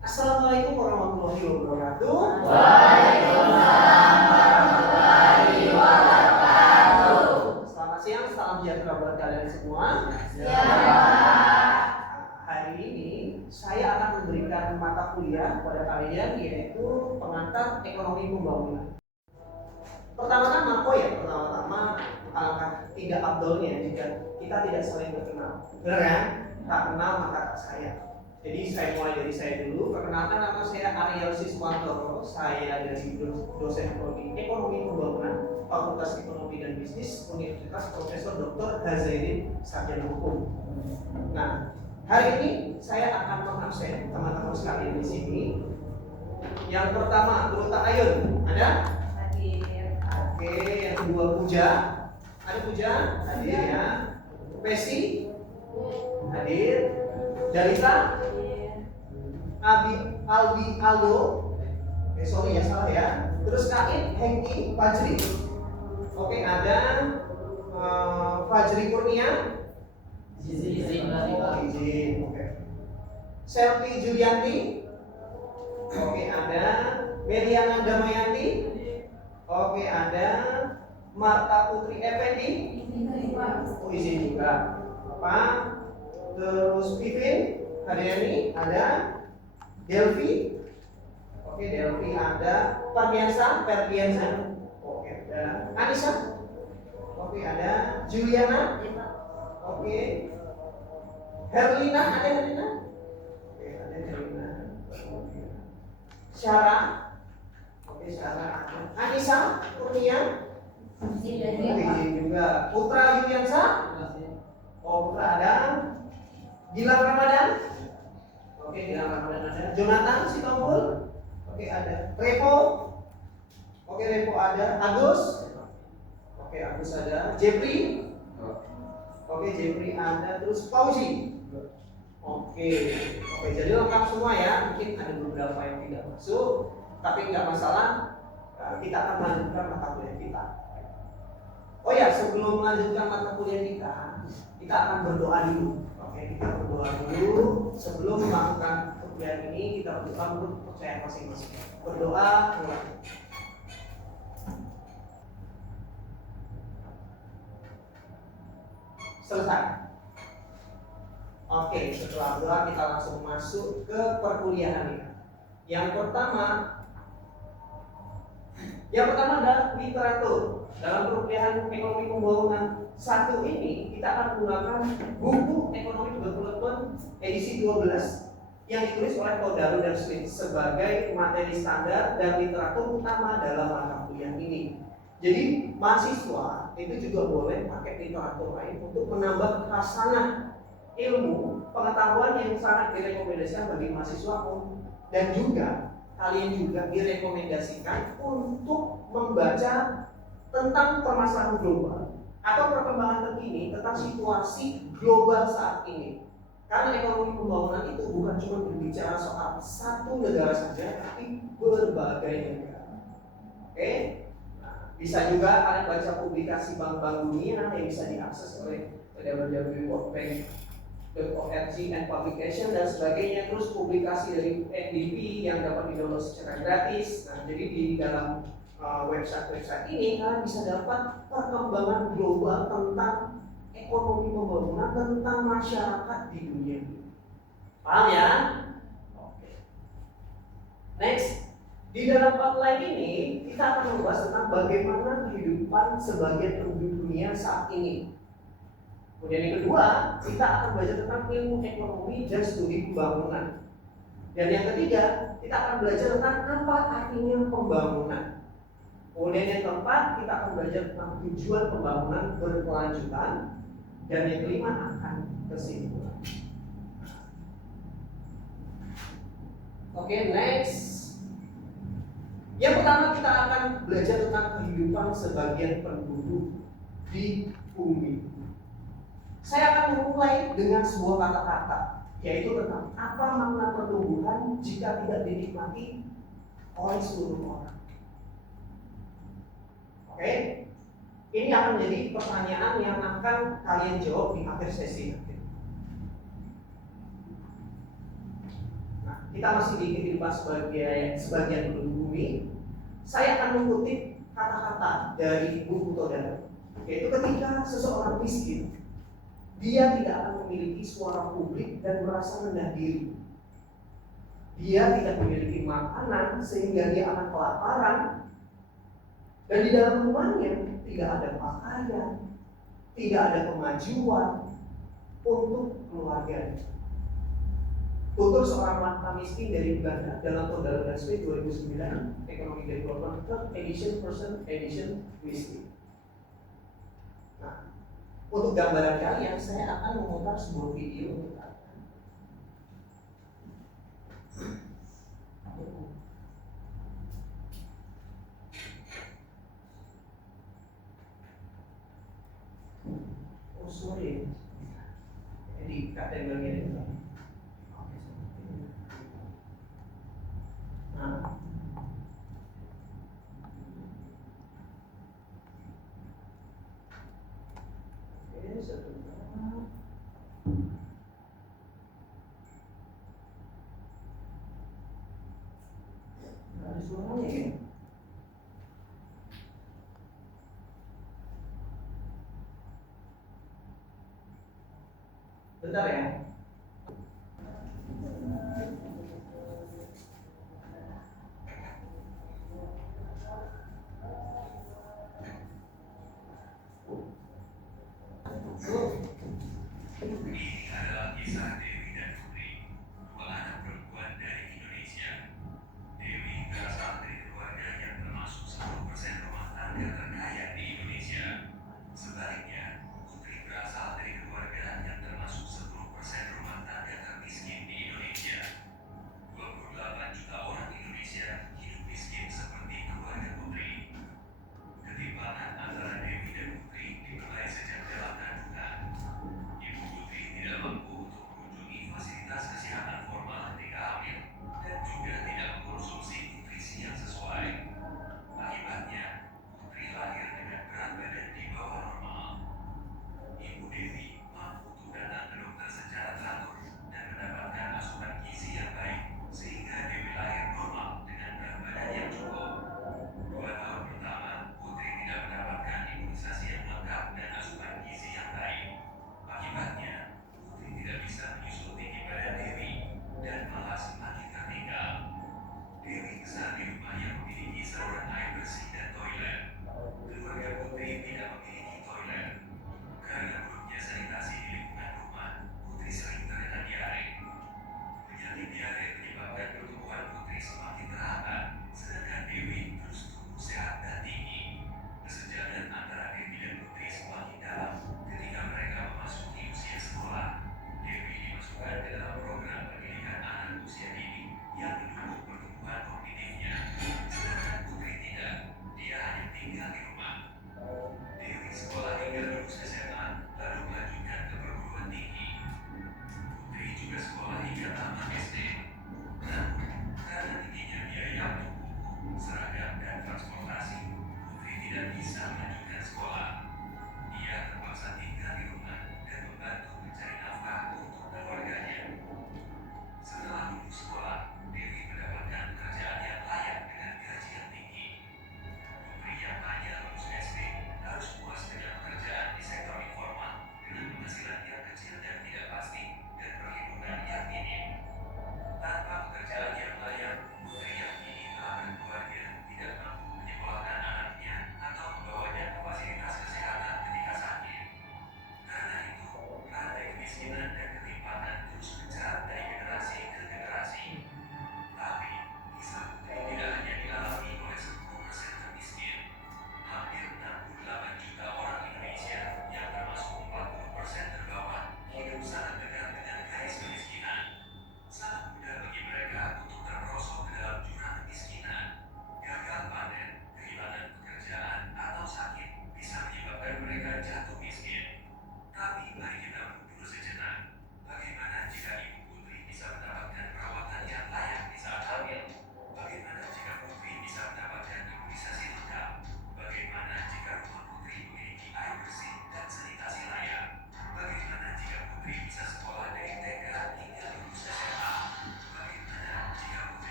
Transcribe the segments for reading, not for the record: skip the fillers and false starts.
Assalamualaikum warahmatullahi wabarakatuh. Waalaikumsalam warahmatullahi wabarakatuh. Selamat siang, salam sejahtera buat kalian semua. Hari ini saya akan memberikan mata kuliah kepada kalian, yaitu pengantar ekonomi pembangunan. Pertama-tama alangkah tidak abdolnya jika kita tidak saling berkenal. Benar kan? Tak kenal maka tak sayang. Jadi saya mulai dari saya dulu. Perkenalkan, nama saya Ariel Siswantoro. Saya dari dosen ekonomi pembangunan Fakultas Ekonomi dan Bisnis Universitas Profesor Dr. Hazairin Sarjana Hukum. Nah, hari ini saya akan mengabsen teman-teman sekalian di sini. Yang pertama, Nurta Ayun, ada? Oke, yang kedua Puja. Ada Puja? Hadir ya. Pesi? Hadir. Dalita? Aldi Aldo? Sorry ya, salah ya. Terus Kain, Hengki, Fajri. Oke, ada Fajri Kurnia? Izin. Oke. Selvi Julianti? Oke, ada Meriana Damayanti? Oke, ada Marta Putri Effendi? Oh, izin juga. Pak. Terus Vivin Haryani, ada Delvi. Oke, Delvi ada. Ferdiansa. Oke, ada Anissa. Oke, ada Juliana. Oke. Herlina, ada Herlina? Oke, ada Herlina. Syara. Oke, Syara ada. Anissa Kurnia. Izin juga. Putra Yuliansa. Oh, Putra ada. Gilang Ramadan. Oke, Gilang Ramadan ada. Jonathan Sitompul. Oke, ada. Revo. Oke, Revo ada. Agus. Oke, Agus ada. Jeffrey. Oke, Jeffrey ada. Terus Fauzi. Oke, jadi lengkap semua ya. Mungkin ada beberapa yang tidak masuk, tapi nggak masalah. Kita akan melanjutkan mata kuliah kita. Oh ya, sebelum melanjutkan mata kuliah kita akan berdoa dulu. Oke, kita berdoa dulu sebelum melakukan kuliah ini. Kita berdoa menurut kepercayaan masing-masing. Berdoa mulai. Selesai. Oke, setelah doa kita langsung masuk ke perkuliahan kita. Yang pertama adalah literatur. Dalam perkuliahan ekonomi pembangunan 1 ini kita akan menggunakan buku Ekonomi Development edisi 12 yang ditulis oleh Kodaro dan Smith sebagai materi standar dan literatur utama dalam mata kuliah ini. Jadi mahasiswa itu juga boleh pakai literatur lain untuk menambah khasanah ilmu pengetahuan yang sangat direkomendasikan bagi mahasiswa, dan juga kalian juga direkomendasikan untuk membaca tentang permasalahan global atau perkembangan terkini tentang situasi global saat ini. Karena ekonomi pembangunan itu bukan cuma berbicara soal satu negara saja, tapi berbagai negara. Oke? Bisa juga kalian baca publikasi bank-bank dunia yang bisa diakses oleh www.worldbank.org and publication dan sebagainya. Terus publikasi dari NDP yang dapat di-download secara gratis. Nah, jadi di dalam website ini kalian bisa dapat perkembangan global tentang ekonomi pembangunan, tentang masyarakat di dunia ini. Paham ya? Oke. Next. Di dalam outline ini kita akan membahas tentang bagaimana kehidupan sebagian penduduk dunia saat ini. Kemudian yang kedua, kita akan belajar tentang ilmu ekonomi dan studi pembangunan. Dan yang ketiga, kita akan belajar tentang apa artinya pembangunan. Kemudian yang keempat, kita akan belajar tentang tujuan pembangunan berkelanjutan. Dan yang kelima akan kesimpulan. Oke, next. Yang pertama kita akan belajar tentang kehidupan sebagian penduduk di bumi. Saya akan memulai dengan sebuah kata-kata, yaitu tentang apa makna pertumbuhan jika tidak dinikmati oleh seluruh orang. Oke? Ini akan menjadi pertanyaan yang akan kalian jawab di akhir sesi nanti. Nah, kita masih di kehidupan sebagian penduduk bumi. Saya akan mengutip kata-kata dari buku Todara, yaitu ketika seseorang miskin, dia tidak akan memiliki suara publik dan merasa rendah diri. Dia tidak memiliki makanan sehingga dia akan kelaparan, dan di dalam rumahnya tidak ada pakaian, tidak ada kemajuan untuk keluarganya. Tutur seorang wanita miskin dari Uganda dalam Todara Gospel 2009, Ekonomi Development Club Edition Person Edition Miskin. Nah, untuk gambaran kalian, saya akan memutar sebuah video untuk kalian. Oh sorry, jadi kategori ini. Nah, oke, sebentar. Nggak ada suaranya ya? Bentar ya. Ini adalah kisah Dewi dan Putri, dua anak perempuan dari Indonesia. Dewi berasal dari keluarga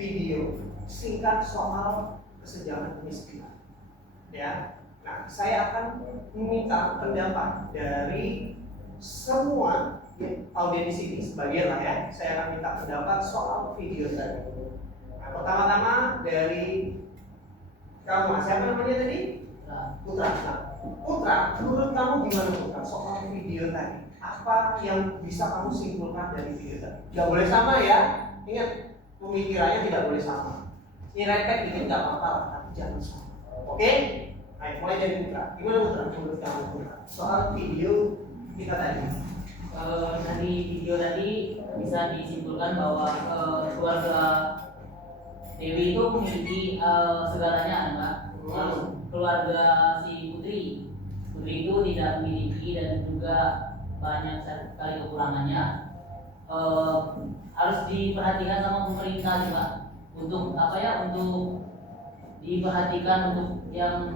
video singkat soal kesenjangan kemiskinan. Ya, nah saya akan meminta pendapat dari semua audiens ini sebagian lah ya. Saya akan minta pendapat soal video tadi. Nah, pertama-tama dari kamu, siapa namanya tadi? Putra. Nah, Putra, menurut kamu gimana Putra soal video tadi? Apa yang bisa kamu simpulkan dari video tadi? Gak boleh sama ya. Ingat, pemikirannya tidak boleh sama. Nyerempet dikit nggak apa-apa, tapi jangan sama. Oke? Baik, mulai dari Putra. Gimana Putra menurut kamu Putra soal video kita tadi? Kalau dari video tadi bisa disimpulkan bahwa keluarga Dewi itu memiliki segalanya, enggak? Keluarga si Putri itu tidak memiliki dan juga banyak sekali kekurangannya. Harus diperhatikan sama pemerintah juga untuk apa ya, untuk diperhatikan untuk yang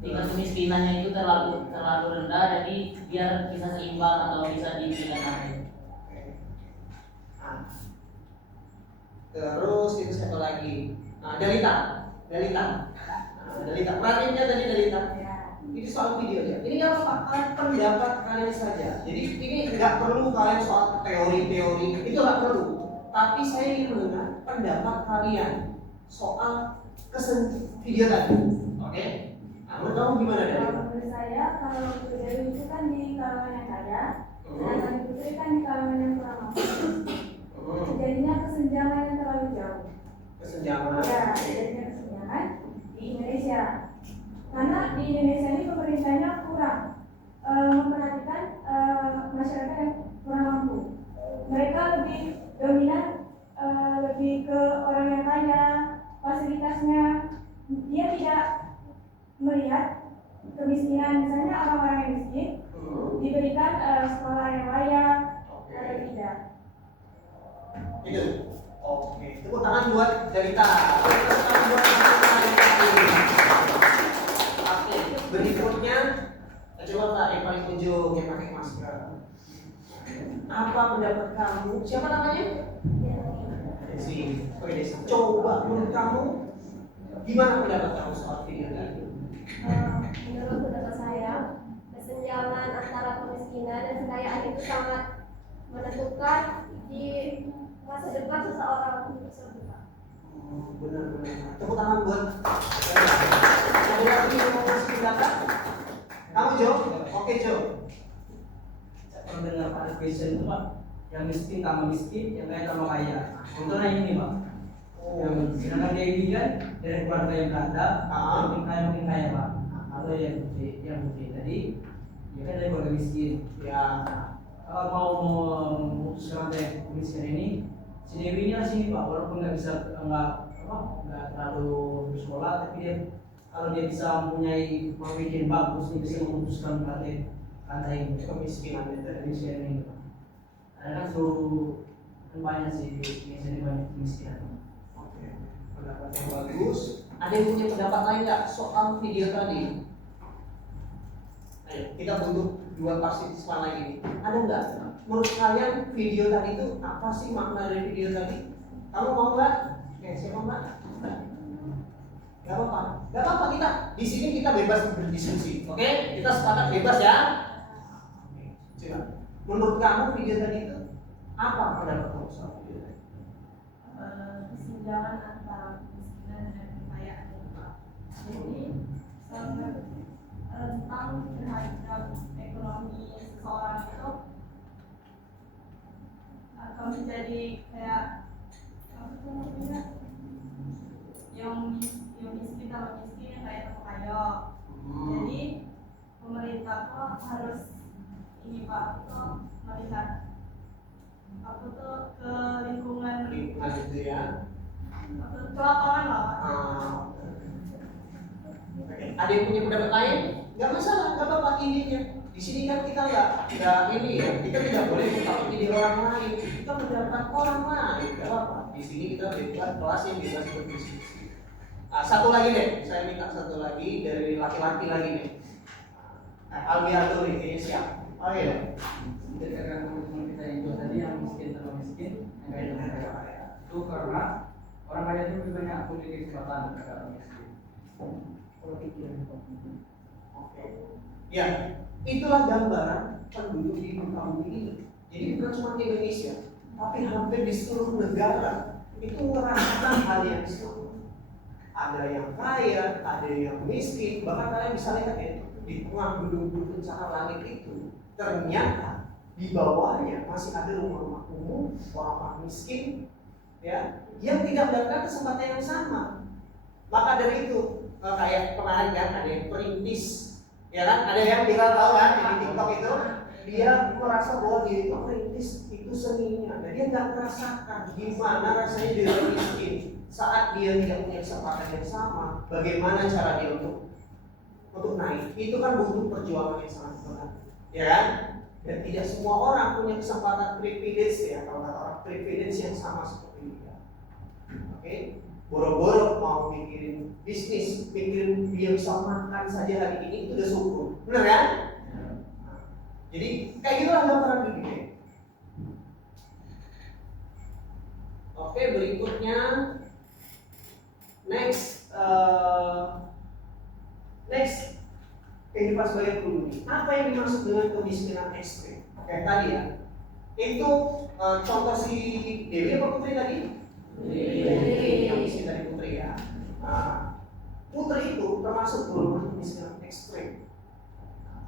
tingkat kemiskinannya itu terlalu rendah, jadi biar bisa seimbang atau bisa dipidanakan. Nah, terus itu satu lagi. Nah, Dalita. Perhatiannya tadi Dalita. Ini soal video ya. Ini nggak apa-apa, kalian pendapat kalian saja. Jadi ini nggak perlu kalian soal teori-teori, itu nggak perlu. Tapi saya ingin mendengar pendapat kalian soal video tadi. Oke? Nah, menurut kamu gimana Dalita? Menurut saya, kalau Dewi itu kan di kalangan yang kaya, sedangkan Putri kan di kalangan yang kurang mampu. Jadinya kesenjangan yang terlalu jauh. Kesenjangan. Ya, jadinya kesenjangan di Indonesia. Karena di Indonesia ini pemerintahnya kurang memperhatikan masyarakat yang kurang mampu. Mereka lebih dominan, lebih ke orang yang kaya, fasilitasnya. Dia tidak melihat kemiskinan, misalnya orang-orang yang miskin diberikan sekolah yang layak atau tidak. Itu. Oke. Tepuk tangan buat Dalita. Tepuk tangan buat Dalita. Oke. Berikutnya, coba Kak yang paling ujung yang pakai masker. Apa pendapat kamu? Siapa namanya? Desi. Oke Desi. Coba menurut kamu gimana pendapat kamu soal video tadi? Menurut pendapat saya, kesenjangan antara kemiskinan dan kekayaan itu sangat menentukan di masa depan seseorang tersebut. Benar-benar. Tepuk tangan buat. Ada lagi yang mau kasih pendapat? Kamu Jo? Oke Jo. Saya pernah dengar ada question itu Pak, yang miskin tambah miskin, yang kaya tambah kaya. Contohnya ini Pak, yang sedangkan Dewi kan dari keluarga yang berada, mungkin kaya Pak, atau yang putih. Tadi dia kan dari keluarga miskin. Ya. Kalau mau memutus rantai kemiskinan ini, si Dewi ini sini Pak, walaupun nggak terlalu bersekolah, tapi dia kalau dia bisa mempunyai pemikiran bagus, dia bisa memutuskan rantai Kemiskinan itu. ini Pak. Ada kan seluruh kan banyak sih biasanya banyak kemiskinan. Oke. Pendapat yang bagus. Ada yang punya pendapat lain nggak soal video tadi? Ayo, kita butuh dua partisipasi lagi. Ada nggak? Menurut kalian video tadi itu apa sih makna dari video tadi? Kamu mau nggak? Siapa nggak? Gak apa-apa kita di sini kita bebas berdiskusi. Oke? Kita sepakat bebas ya. Coba. Menurut kamu video tadi itu apa pendapat kamu soal video tadi? Kesenjangan antara kemiskinan dan kekayaan. Jadi sangat rentan terhadap ekonomi seseorang itu akan menjadi kayak apa tuh namanya, yang miskin tambah miskin, yang kaya tambah kaya. Jadi pemerintah kok harus ini Pak, kok melihat aku tuh ke lingkungan Gitu ya. ke lapangan lah Pak. Ada yang punya pendapat lain? Gak masalah, gak apa-apa intinya. Di sini kan kita nggak ini ya, kita tidak boleh mengikuti ide orang lain. Kita mendengarkan orang lain, gak apa-apa. Di sini kita bebas kelas yang bebas berdiskusi. Satu lagi deh, saya minta satu lagi dari laki-laki lagi nih. Albiar dulu nih, ini siap. Oh iya. Karena teman-teman kita yang tadi yang miskin tambah miskin, yang kaya tambah kaya. Itu karena orang kaya itu lebih banyak memiliki kesempatan daripada orang miskin. Kalau pikiran Oke. Ya, itulah gambaran penduduk di muka bumi ini. Jadi bukan cuma di Indonesia, tapi hampir di seluruh negara itu merasakan hal yang sama. Ada yang kaya, ada yang miskin. Bahkan kalian bisa lihat ya, di tengah gedung-gedung pencakar langit itu, ternyata di bawahnya masih ada rumah-rumah umum, orang-orang miskin, ya, yang tidak mendapatkan kesempatan yang sama. Maka dari itu, kayak kemarin kan ada yang perintis, ya kan, ada yang viral tahu kan di TikTok itu, dia merasa bahwa dia itu perintis, itu seninya, dan dia nggak merasakan gimana rasanya dia miskin saat dia tidak punya kesempatan yang sama. Bagaimana cara dia untuk naik? Itu kan butuh perjuangan yang sangat berat, ya kan? Dan tidak semua orang punya kesempatan privilege, ya, kalau kata orang privilege yang sama seperti dia. Oke? Boro-boro mau mikirin bisnis, mikirin dia bisa makan saja hari ini, itu udah syukur, bener kan? Jadi kayak gitulah gambaran dunia. Oke, berikutnya next kehidupan sebagai penduduk. Apa yang dimaksud dengan kemiskinan ekstrim? Kayak tadi ya, itu contoh si Dewi apa Putri tadi? Dewi, yang miskin dari Putri ya. Putri itu termasuk golongan kemiskinan ekstrim.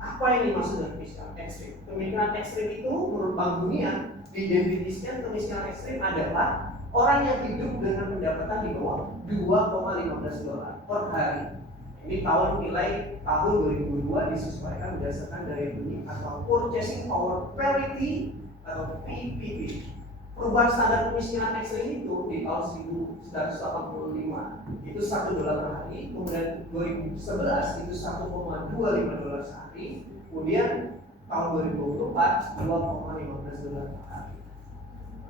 Apa yang dimaksud dengan kemiskinan ekstrim? Kemiskinan ekstrim itu menurut Bank Dunia didefinisikan kemiskinan ekstrim adalah orang yang hidup dengan pendapatan di bawah $2,15 per hari. Ini nilai tahun 2022 disesuaikan berdasarkan daya beli atau Purchasing Power Parity atau PPP. Perubahan standar kemiskinan ekstrim itu di tahun 1985 itu $1 per hari, kemudian 2011 itu $1,25 sehari, kemudian tahun 2024 $2,15 per hari.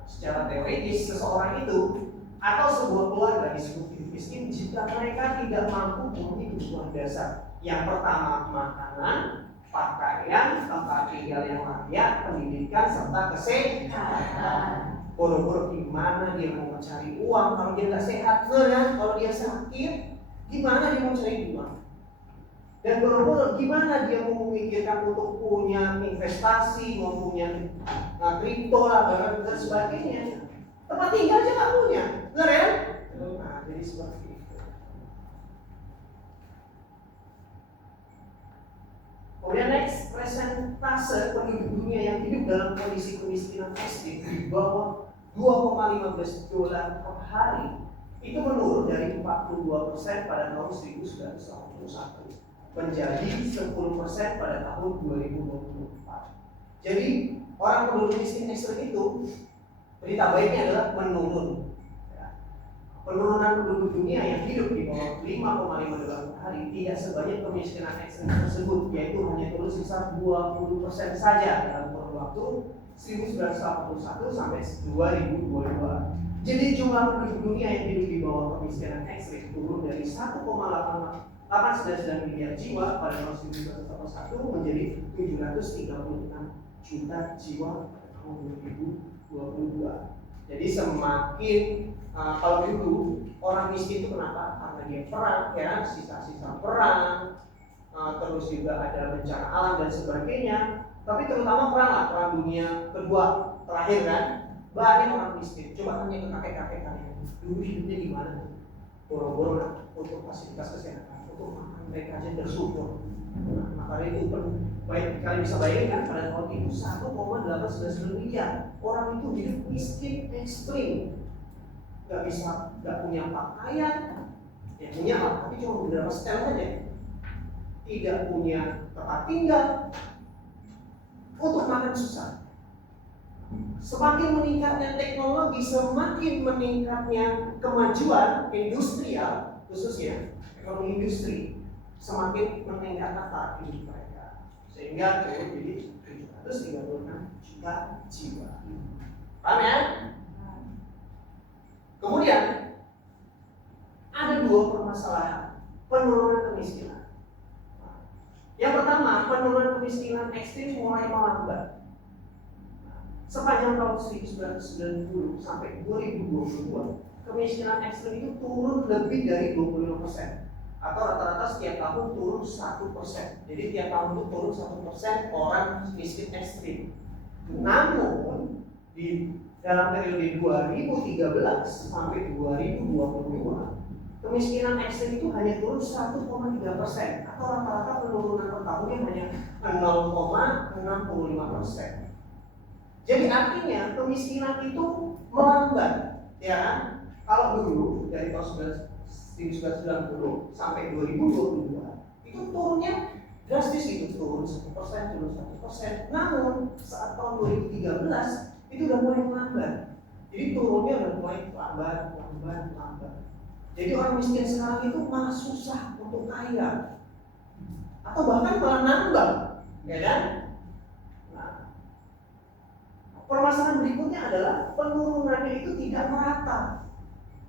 Secara teoritis seseorang itu atau sebuah keluarga disebut hidup miskin jika mereka tidak mampu memenuhi kebutuhan dasar. Yang pertama makanan, pakaian, tempat tinggal yang layak, pendidikan serta kesehatan. Boro-boro gimana dia mau mencari uang kalau dia nggak sehat, kan? Kalau dia sakit, gimana dia mau cari uang? Dan boro-boro gimana dia mau memikirkan untuk punya investasi, mau punya kripto lah dan sebagainya. Tempat tinggal aja nggak punya, benar ya? Nah, jadi seperti itu. Kemudian next, presentase penduduk dunia yang hidup dalam kondisi kemiskinan ekstrim di bawah $2,15 per hari itu menurun dari 42% pada tahun 1981 menjadi 10% pada tahun 2024. Jadi orang penduduk miskin ekstrim itu berita baiknya adalah menurun. Penurunan penduduk dunia yang hidup di bawah $5,5 per hari tidak sebanyak kemiskinan ekstrim tersebut, yaitu hanya turun sekitar 20% saja dalam kurun waktu 1981 sampai 2022. Jadi jumlah penduduk dunia yang hidup di bawah kemiskinan ekstrim turun dari 1,899 miliar jiwa pada tahun 1981 menjadi 736 juta jiwa pada tahun 2022. Jadi semakin kalau dulu orang miskin itu kenapa? Karena dia perang, ya, sisa-sisa perang, terus juga ada bencana alam dan sebagainya. Tapi terutama perang dunia kedua terakhir kan, banyak orang miskin. Coba tanya ke kakek-kakek kalian, dulu hidupnya gimana? Boro-boro untuk fasilitas kesehatan, untuk makan mereka aja bersyukur. Nah, maka itu baik kalian bisa bayangkan pada tahun itu 1,899 miliar orang itu hidup miskin ekstrim, nggak punya pakaian, ya punya lah, tapi cuma beberapa setel aja, tidak punya tempat tinggal, untuk makan susah. Semakin meningkatnya teknologi, semakin meningkatnya kemajuan industrial, khususnya ekonomi industri, semakin meningkatkan taraf hidup mereka, sehingga turun jadi 736 juta jiwa. Paham ya? Kemudian ada dua permasalahan penurunan kemiskinan. Yang pertama, penurunan kemiskinan ekstrim mulai melambat. sepanjang tahun 1990 sampai 2022, kemiskinan ekstrim itu turun lebih dari 25%, atau rata-rata setiap tahun turun 1%. Jadi tiap tahun itu turun 1% orang miskin ekstrim. Namun di dalam periode 2013 sampai 2022, kemiskinan ekstrim itu hanya turun 1,3%, atau rata-rata penurunan per tahunnya hanya 0,65%. Jadi artinya kemiskinan itu melambat, ya kan? Kalau dulu dari tahun 1990 sampai 2022 itu turunnya drastis, itu turun 1%, turun 1%. Namun saat tahun 2013 itu udah mulai melambat. Jadi turunnya udah mulai lambat. Jadi orang miskin sekarang itu malah susah untuk kaya, atau bahkan malah nambah, ya kan? Nah, permasalahan berikutnya adalah penurunannya itu tidak merata.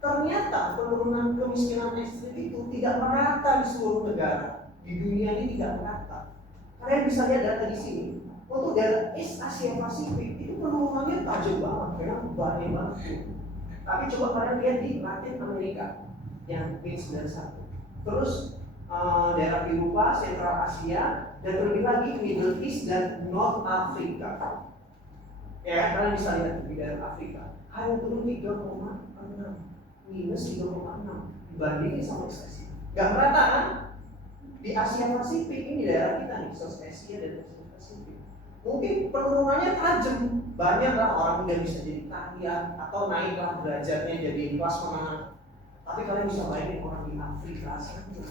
Ternyata penurunan kemiskinan ekstrim itu tidak merata di seluruh negara. Di dunia ini tidak merata. Kalian bisa lihat data di sini. Untuk daerah East Asia Pasifik itu penurunannya tajam banget, memang banyak banget. Tapi coba kalian lihat di Latin Amerika yang P91. Terus daerah Eropa, Sentral Asia, dan terlebih lagi Middle East dan North Africa. Ya, kalian bisa lihat di daerah Afrika hanya turun 3,6, minus 3,6 dibandingin sama East Asia. Gak merata kan? Di Asia Pasifik ini daerah kita nih, South Asia dan Asia Pasifik, mungkin penurunannya tajam. Banyaklah orang udah bisa jadi kaya atau naiklah derajatnya jadi kelas menengah. Tapi kalian bisa bayangin orang di Afrika sana,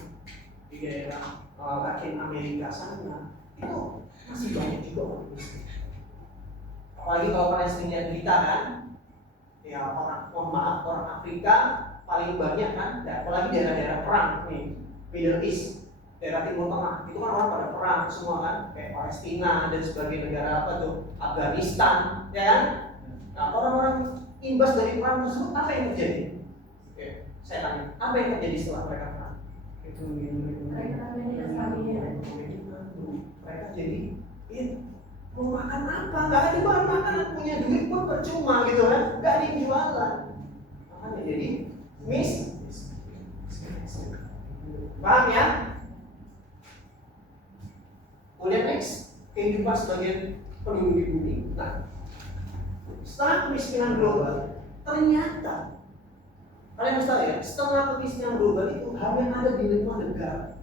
di daerah Latin Amerika sana, itu masih banyak juga orang miskin. Apalagi kalau kalian sering lihat berita kan, ya orang Afrika paling banyak kan, ya, apalagi daerah-daerah perang nih, Middle East, daerah Timur Tengah, itu kan orang pada perang semua kan, kayak Palestina dan sebagai negara apa tuh, Afghanistan, ya kan? Nah, orang-orang imbas dari perang tersebut apa yang terjadi? Oke, saya tanya, apa yang terjadi setelah mereka perang? Mereka jadi mau makan apa? Gak ada bahan makanan, punya duit pun percuma gitu kan? Gak ada yang jualan. Makanya jadi paham ya? Kemudian next, kehidupan sebagai penduduk di bumi. Nah, setelah kemiskinan global, ternyata kalian bisa tahu ya, setengah kemiskinan global itu hanya ada di 5 negara.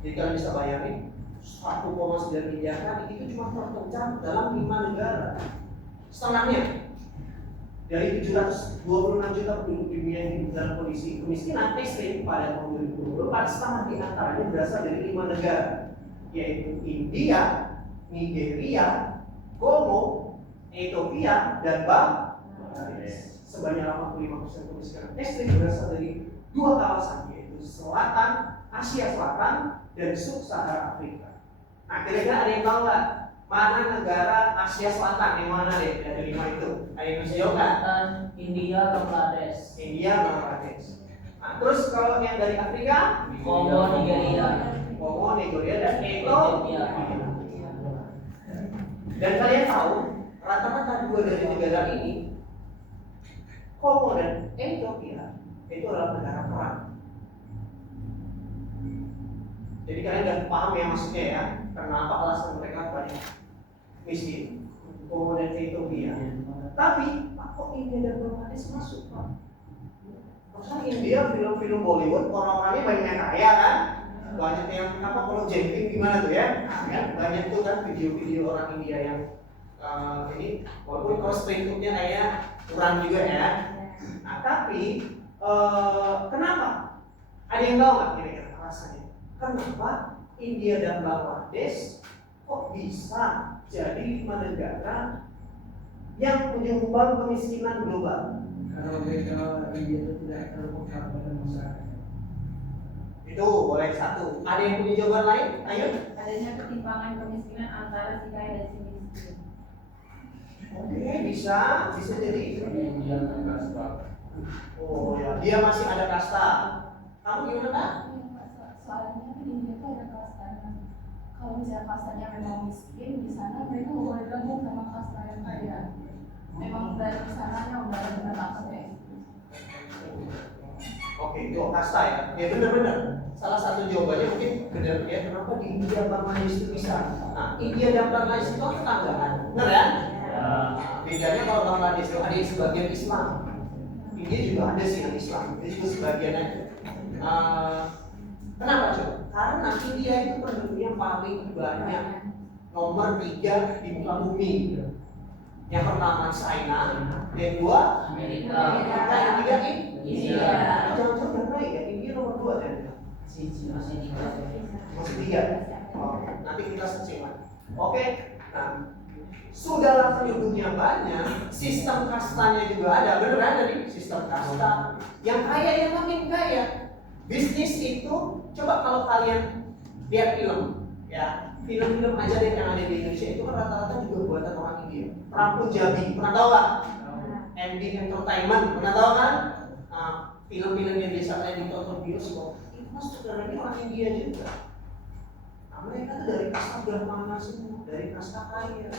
Jadi kalian bisa bayangin 1,9 miliar kali itu cuma terpecah dalam 5 negara. Setengahnya dari 726 juta penduduk di dunia ini dalam kondisi kemiskinan ekstrim pada tahun 2024, setengah di antaranya berasal dari 5 negara, yaitu India, Nigeria, Kongo, Ethiopia, dan Bangladesh. Sebanyak 85% kemiskinan ekstrim berasal dari 2 kawasan, yaitu Selatan Asia Selatan dan Sub-Sahara Afrika. Nah, kira-kira ada yang tahu nggak mana negara Asia Selatan, yang mana deh dari 5 itu? Ada yang bisa jawab kan? India, Bangladesh. India, Bangladesh. Nah, terus kalau yang dari Afrika, Kongo, Nigeria. Kongo, Nigeria, dan Ethiopia. Dan kalian tahu rata-rata 2 dari negara ini, Kongo dan Ethiopia, itu adalah negara perang. Jadi kalian udah paham ya maksudnya ya, kenapa alasan mereka banyak miskin, Kongo dan Ethiopia. Tapi kok India dan Bangladesh masuk Pak? Maksudnya India film-film Bollywood orang-orangnya banyak yang kaya kan? Banyak yang apa kalau jumping gimana tuh ya? Nah, kan banyak tuh kan video-video orang India yang ini walaupun kalau street foodnya kayaknya kurang juga ya. Nah tapi kenapa? Ada yang tahu nggak kira-kira alasannya? Kenapa India dan Bangladesh kok bisa jadi 5 negara yang menyumbang kemiskinan global? Karena mereka India itu tidak terbuka pada masyarakat. Itu boleh satu. Ada yang punya jawaban lain? Ayo. Adanya ketimpangan kemiskinan antara si kaya dan si miskin. Oke, bisa jadi. Oh ya, dia masih ada kasta. Kamu gimana Kak? Soalnya kan India itu ada kastanya. kalau misalnya kastanya memang miskin di sana, mereka nggak boleh gabung sama kasta yang kaya. Memang dari sananya udah ada penetapannya. Oke, itu kasta ya. Ya benar-benar. Salah satu jawabannya mungkin benar ya. Kenapa di India Bangladesh itu bisa? Nah, India dan Bangladesh itu kan tetanggaan, benar ya? Bedanya kalau Bangladesh itu ada yang sebagian Islam. India juga ada sih yang Islam. Itu juga sebagian aja. Kenapa coba? Karena India itu penduduknya paling banyak, nomor 3 di muka bumi. Yang pertama China, yang kedua Amerika. Nah, yang tiga ini India. Jangan-jangan yang naik ya, India nomor 2 kan? Masih tiga. Masih 3. Nanti kita searching lagi. Oke, nah sudahlah penduduknya banyak, sistem kastanya juga ada, beneran ada nih sistem kasta. Yang kaya yang makin kaya. Bisnis itu, coba kalau kalian lihat film, ya film-film aja deh yang ada di Indonesia itu kan rata-rata juga buatan orang India. Perang Punjabi, pernah tahu nggak? MD Entertainment, pernah tahu kan? Film-film yang biasa kalian ditonton bioskop itu mas saudaranya orang India juga. Nah mereka tuh dari kasta Brahmana semua, dari kasta kaya.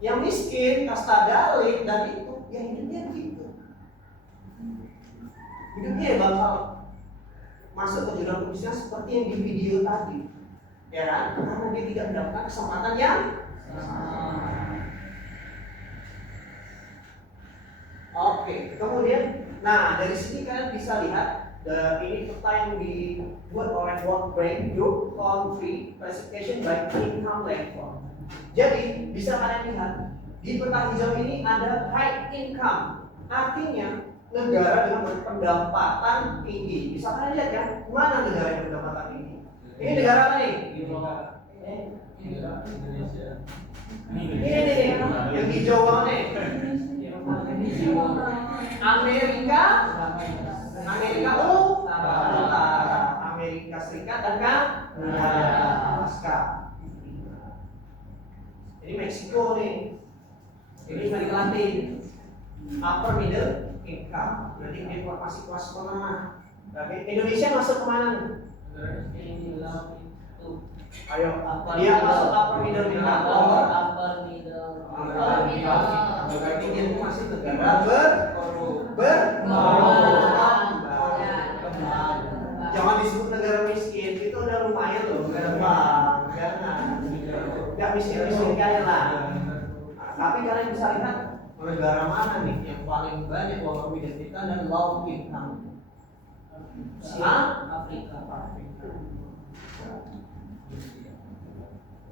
Yang miskin, kasta Dalit dan itu, ya hidupnya gitu. Hidupnya ya bakal masuk ke jurang kemiskinan seperti yang di video tadi, ya kan? Karena dia tidak mendapatkan kesempatan yang Oke, kemudian, nah dari sini kalian bisa lihat ini peta yang dibuat oleh World Bank Group Country Classification by Income Level. Jadi bisa kalian lihat di peta hijau ini ada high income, artinya negara dengan pendapatan tinggi. Bisa kalian lihat ya, mana negara yang pendapatan tinggi? Ini negara apa nih? Ini nih, yang hijau banget nih. Amerika Utara, Amerika Serikat dan Alaska. Ini Meksiko nih. Ini Amerika Latin. Upper middle income. Nanti informasi kelas menengah. Tapi Indonesia masuk kemana nih? Ayo, dia masuk upper middle income. Upper middle. Berarti dia itu masih negara jangan disebut negara miskin, itu udah lumayan loh, negara bang, jangan. Gak miskin kalian lah. Nah, tapi kalian bisa lihat negara mana nih yang paling banyak low middle income dan low income? Afrika.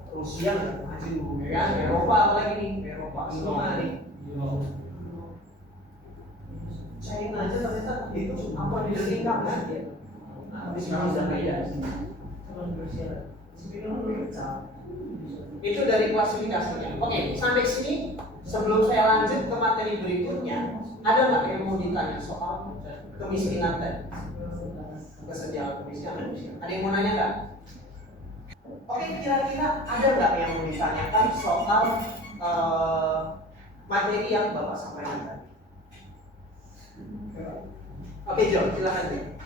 Rusia nggak maju, ya kan? Eropa apalagi nih? Eropa semua nih. China aja ternyata itu apa middle income kan? Nah, di sini bisa beda. Itu dari klasifikasinya. Oke, sampai sini sebelum saya lanjut ke materi berikutnya, ada nggak yang mau ditanya soal kemiskinan tadi? Kesenjangan kemiskinan. Ada yang mau nanya nggak? Oke, kira-kira ada nggak yang mau ditanyakan soal materi yang Bapak sampaikan tadi? Oke, Jo, silakan.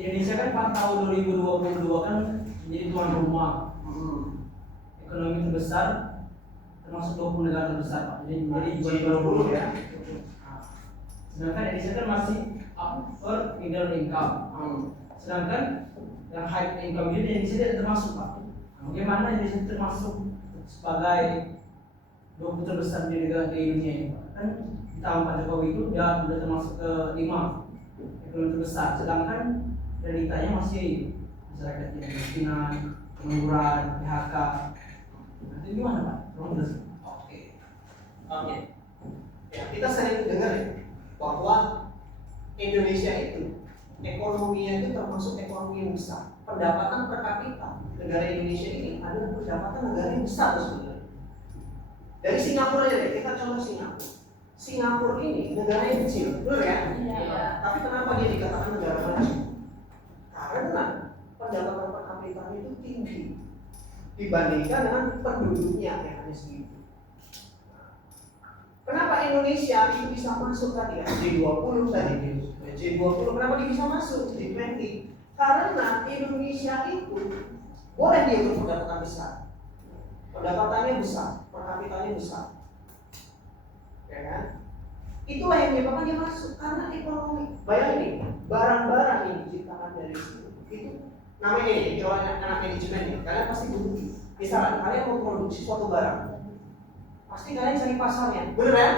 Indonesia kan pada tahun 2022 kan menjadi tuan rumah ekonomi terbesar termasuk 20 negara terbesar Pak. Jadi G20 ya. Sedangkan Indonesia kan masih upper middle income. Sedangkan yang high income ini Indonesia tidak termasuk Pak. Bagaimana Indonesia termasuk sebagai 20 terbesar di negara di dunia ini Pak? Kan di tahun Pak Jokowi itu dia sudah termasuk ke 5 ekonomi terbesar. Sedangkan realitanya masih masyarakat yang kemiskinan, pengangguran, PHK. Nanti gimana Pak? Oke. Ya, kita sering dengar ya bahwa Indonesia itu ekonominya itu termasuk ekonomi yang besar. Pendapatan per kapita negara Indonesia ini adalah pendapatan negara yang besar sebenarnya. Dari Singapura aja deh, kita contoh Singapura. Singapura ini negara yang kecil, betul ya? Iya. Tapi kenapa dia dikatakan negara maju? Karena pendapatan per kapita itu tinggi dibandingkan dengan penduduknya yang hanya segitu. Kenapa Indonesia itu bisa masuk tadi ya? G20 tadi, G20 kenapa dia bisa masuk G20? Karena Indonesia itu boleh dia berpendapatan besar, pendapatannya besar, per kapitanya besar, ya kan? Itulah yang menyebabkan dia masuk karena ekonomi. Bayangin nih, barang-barang yang diciptakan dari situ itu namanya ya, kalau anak manajemen ya, kalian pasti butuh. Misalnya kalian mau produksi suatu barang, pasti kalian cari pasarnya, bener kan?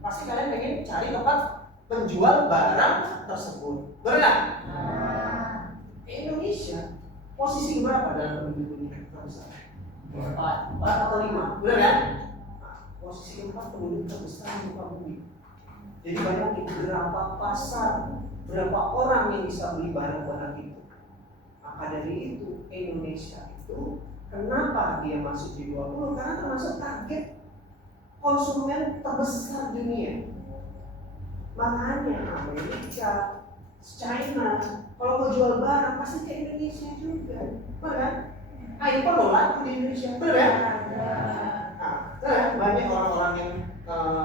Pasti kalian pengen cari tempat penjual barang tersebut, bener kan? Indonesia posisi berapa dalam penduduk dunia terbesar? 4 atau 5, bener kan? Nah, posisi 4 penduduk terbesar di muka bumi. Jadi bayangin berapa pasar, berapa orang yang bisa beli barang-barang itu. Maka dari itu Indonesia itu kenapa dia masuk di 20? Karena termasuk target konsumen terbesar dunia. Makanya Amerika, China, kalau mau jual barang pasti ke Indonesia juga, benar kan? iPhone loh laku di Indonesia, benar kan? Nah, banyak orang-orang yang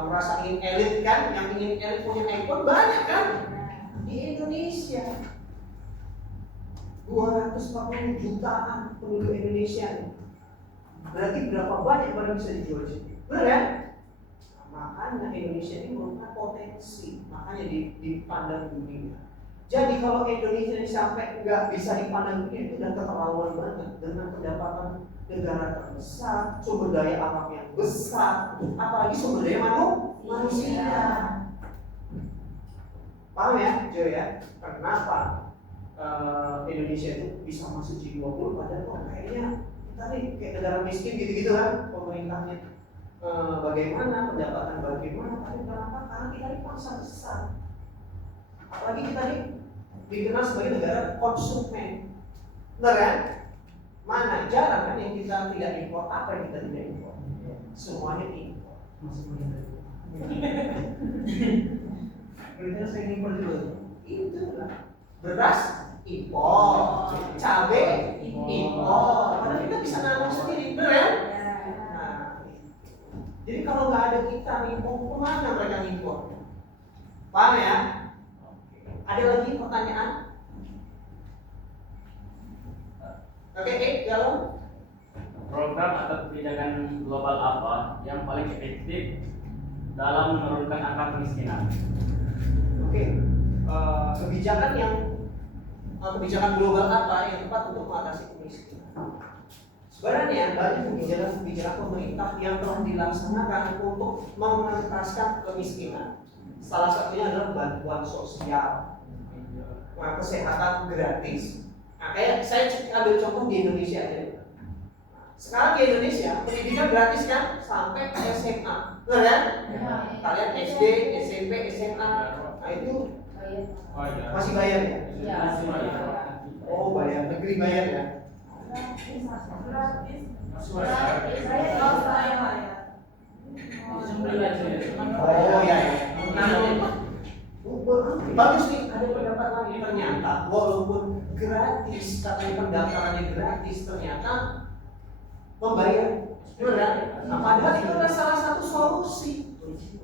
merasa ingin elit kan, yang ingin elit punya iPhone banyak kan? Di Indonesia 240 jutaan penduduk Indonesia nih. Berarti berapa banyak barang bisa dijual di sini? Benar kan? Makanya Indonesia ini merupakan potensi, makanya dipandang dunia. Jadi kalau Indonesia ini sampai nggak bisa dipandang dunia itu udah keterlaluan banget dengan pendapatan negara terbesar, sumber daya alam yang besar, apalagi sumber daya manusia. Paham ya, Jo ya? Kenapa Indonesia itu bisa masuk G20 padahal kok kayaknya kita nih kayak negara miskin gitu-gitu kan pemerintahnya. Bagaimana pendapatan bagaimana, tapi kenapa? Karena kita ini pasar besar, apalagi kita ini dikenal sebagai negara konsumen, benar kan? Mana jarang kan yang kita tidak impor, apa yang kita tidak impor? Semuanya impor. Kita sering impor juga. Itulah beras impor, cabai impor, padahal kita bisa nanam sendiri, benar kan? Jadi kalau nggak ada kita nih, mau kemana mereka impor? Paham ya? Ada lagi pertanyaan? Oke, Galon. Program atau kebijakan global apa yang paling efektif dalam menurunkan angka kemiskinan? Oke, kebijakan global apa yang tepat untuk mengatasi kemiskinan? Sebenarnya banyak kebijakan pemerintah yang telah dilaksanakan untuk mengentaskan kemiskinan. Salah satunya adalah bantuan sosial, kesehatan gratis. Nah, kayak saya ambil contoh di Indonesia aja. Sekarang di Indonesia pendidikan gratis kan sampai ke SMA, benar kan? Kalian SD, SMP, SMA, nah itu masih bayar ya? Oh bayar, negeri bayar ya? Oh ya ya. Bagus nih, ada pendapat lagi ternyata walaupun gratis, katanya pendaftarannya gratis, ternyata membayar, benar? Nah, padahal itu adalah salah satu solusi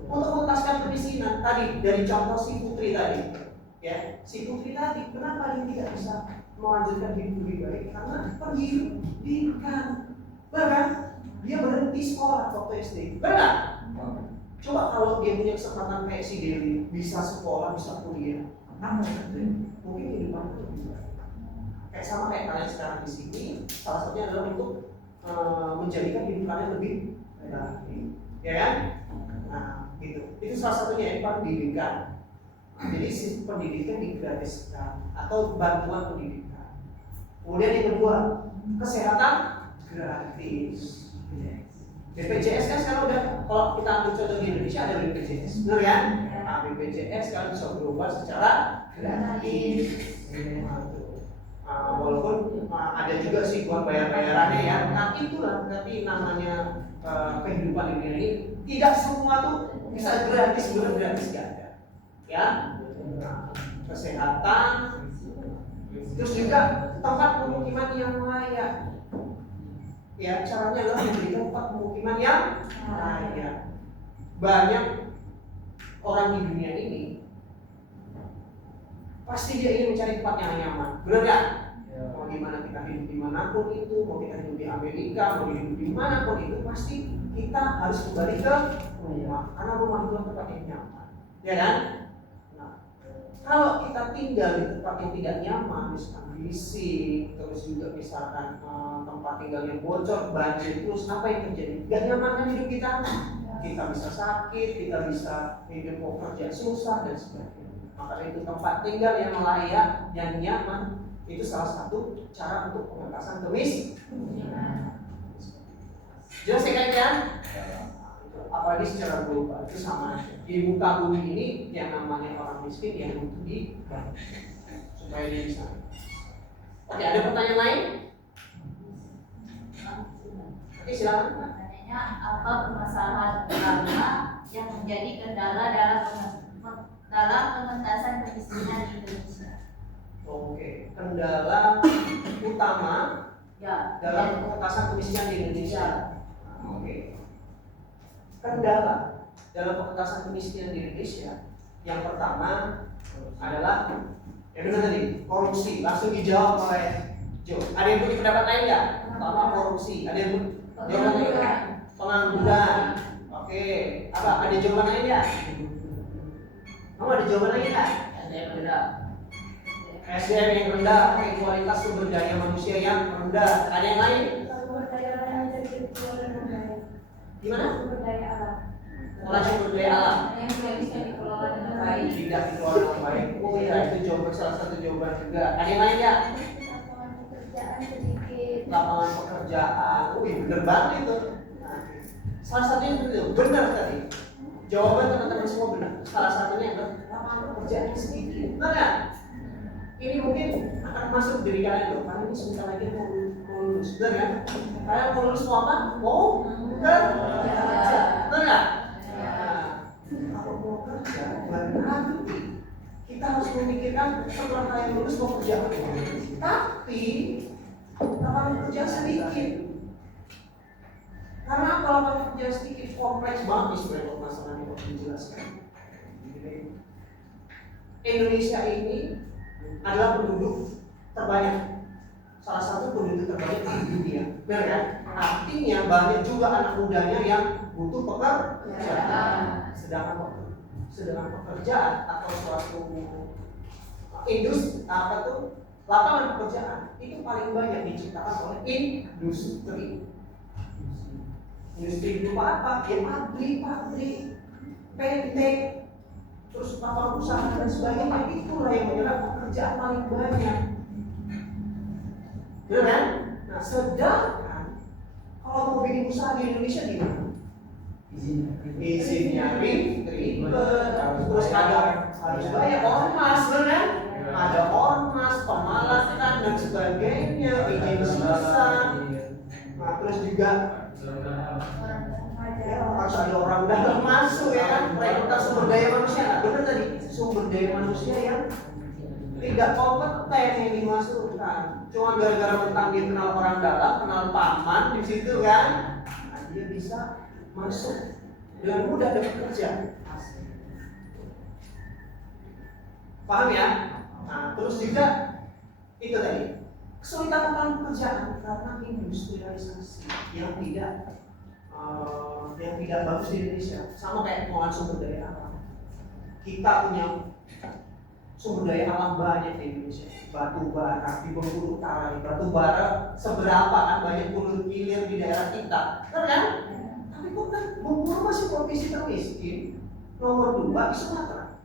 untuk mengentaskan kemiskinan. Tadi dari contoh si Putri tadi, ya, si Putri tadi kenapa dia tidak bisa melanjutkan hidup lebih baik? Karena pendidikan, benar? Dia berhenti sekolah waktu SD, benar? Coba kalau dia punya kesempatan kayak si Dewi, bisa sekolah, bisa kuliah, apa yang terjadi? Mungkin kehidupannya lebih baik. Kayak sama kayak kalian sekarang di sini, salah satunya adalah untuk menjadikan hidup kalian lebih baik, ya kan? Nah, gitu. Itu salah satunya yang pendidikan. Jadi sistem pendidikan digratiskan atau bantuan pendidikan. Kemudian yang kedua, kesehatan gratis. BPJS kan sekarang udah, kalau kita ambil contoh di Indonesia ada BPJS, benar kan? Nah, BPJS sekarang bisa berubah secara gratis. Walaupun ada juga sih buat bayar-bayarannya ya. Nah itulah berarti namanya kehidupan di dunia ini tidak semua tuh bisa gratis, benar gratis gak ada. Ya, kesehatan, terus juga tempat pemukiman yang layak. Ya, caranya adalah memberikan tempat pemukiman yang layak. Banyak orang di dunia ini pasti dia ingin mencari tempat yang nyaman, benar nggak? Ya. Mau gimana kita hidup dimanapun itu, mau kita hidup di Amerika, mau hidup dimanapun itu, pasti kita harus kembali ke rumah, karena rumah itu tempat yang nyaman, ya kan? Nah, kalau kita tinggal di tempat yang tidak nyaman, misalkan bising, terus juga misalkan tempat tinggal yang bocor, banjir, terus apa yang terjadi? Gak nyaman kan hidup kita? Kita bisa sakit, kita bisa hidup kerja susah dan sebagainya. Maka itu tempat tinggal yang layak, yang nyaman, itu salah satu cara untuk pengentasan kemiskinan. Jelas ya kan? Apalagi secara global itu sama di muka bumi ini yang namanya orang miskin yang butuh dibantu supaya dia bisa. Oke, ada pertanyaan lain? Oke, silakan. Pertanyaannya, apa permasalahan utama yang menjadi kendala dalam pengentasan kemiskinan di Indonesia? Oke, kendala utama Ya, dalam pengentasan kemiskinan di Indonesia. Oke. Kendala dalam pengentasan kemiskinan di Indonesia yang pertama adalah yang benar tadi, korupsi. Langsung dijawab oleh Jo. Ada yang punya pendapat lain nggak? Pertama korupsi. Ada yang jawaban lain? Pengangguran. Oke. Apa? Ada jawaban lain nggak? Kamu ada jawaban lain nggak? SDM rendah. SDM yang rendah, kualitas sumber daya manusia yang rendah. Ada yang lain? Sumber daya alam jadi dikelola dengan baik. Gimana? Sumber daya alam. Olah sumber daya alam. yang tidak bisa dikelola dengan baik. Tidak dikelola dengan baik. Oh iya, itu jawaban salah satu jawaban juga. Ada yang lain ya? Lapangan pekerjaan sedikit. Lapangan pekerjaan. Wih, bener banget itu. Nah, salah satunya seperti itu. Benar tadi. Jawaban teman-teman semua benar. Salah satunya adalah lapangan pekerjaan yang sedikit. Benar nggak? Ini mungkin akan masuk diri kalian loh. Karena ini sebentar lagi mau lulus. Benar kan? Kalian mau lulus mau apa? Mau kerja. Benar nggak? Kalau mau kerja, berarti kita harus memikirkan setelah kalian lulus mau kerja apa. Tapi lapangan kerja sedikit. Karena kalau lapangan kerja sedikit kompleks banget sebenarnya masalah yang harus dijelaskan. Indonesia ini adalah penduduk terbanyak. Salah satu penduduk terbanyak di dunia. Benar kan? Artinya banyak juga anak mudanya yang butuh pekerjaan. Sedangkan pekerjaan atau suatu industri apa tuh lapangan pekerjaan itu paling banyak diciptakan oleh industri. Industri berupa apa? Ya pabrik, PT, terus lapangan usaha dan sebagainya. Itulah yang menyerap pekerjaan paling banyak. Benar kan? Nah, sedangkan kalau mau bikin usaha di Indonesia gimana? Izinnya ribet, terus harus bayar ormas, benar kan? Ada ormas, pemalakan dan sebagainya, izin susah. Nah, terus juga ya, harus ada orang dalam masuk ya kan, rekrutasi sumber daya manusia. Benar tadi, sumber daya manusia yang tidak kompeten yang dimasukkan. Cuma gara-gara mentang dia kenal orang dalam, kenal paman di situ kan, nah, dia bisa masuk dengan mudah dapat kerja. Paham ya? Nah, terus juga itu tadi kesulitan lapangan pekerjaan karena industrialisasi yang tidak bagus di Indonesia. Sama kayak pengelolaan sumber daya alam. Kita punya sumber daya alam banyak di Indonesia. Batu bara di Bengkulu Utara, batu bara seberapa kan banyak hulu hilir di daerah kita, benar kan? Tapi kok kan Bengkulu masih provinsi termiskin nomor 2 di Sumatera,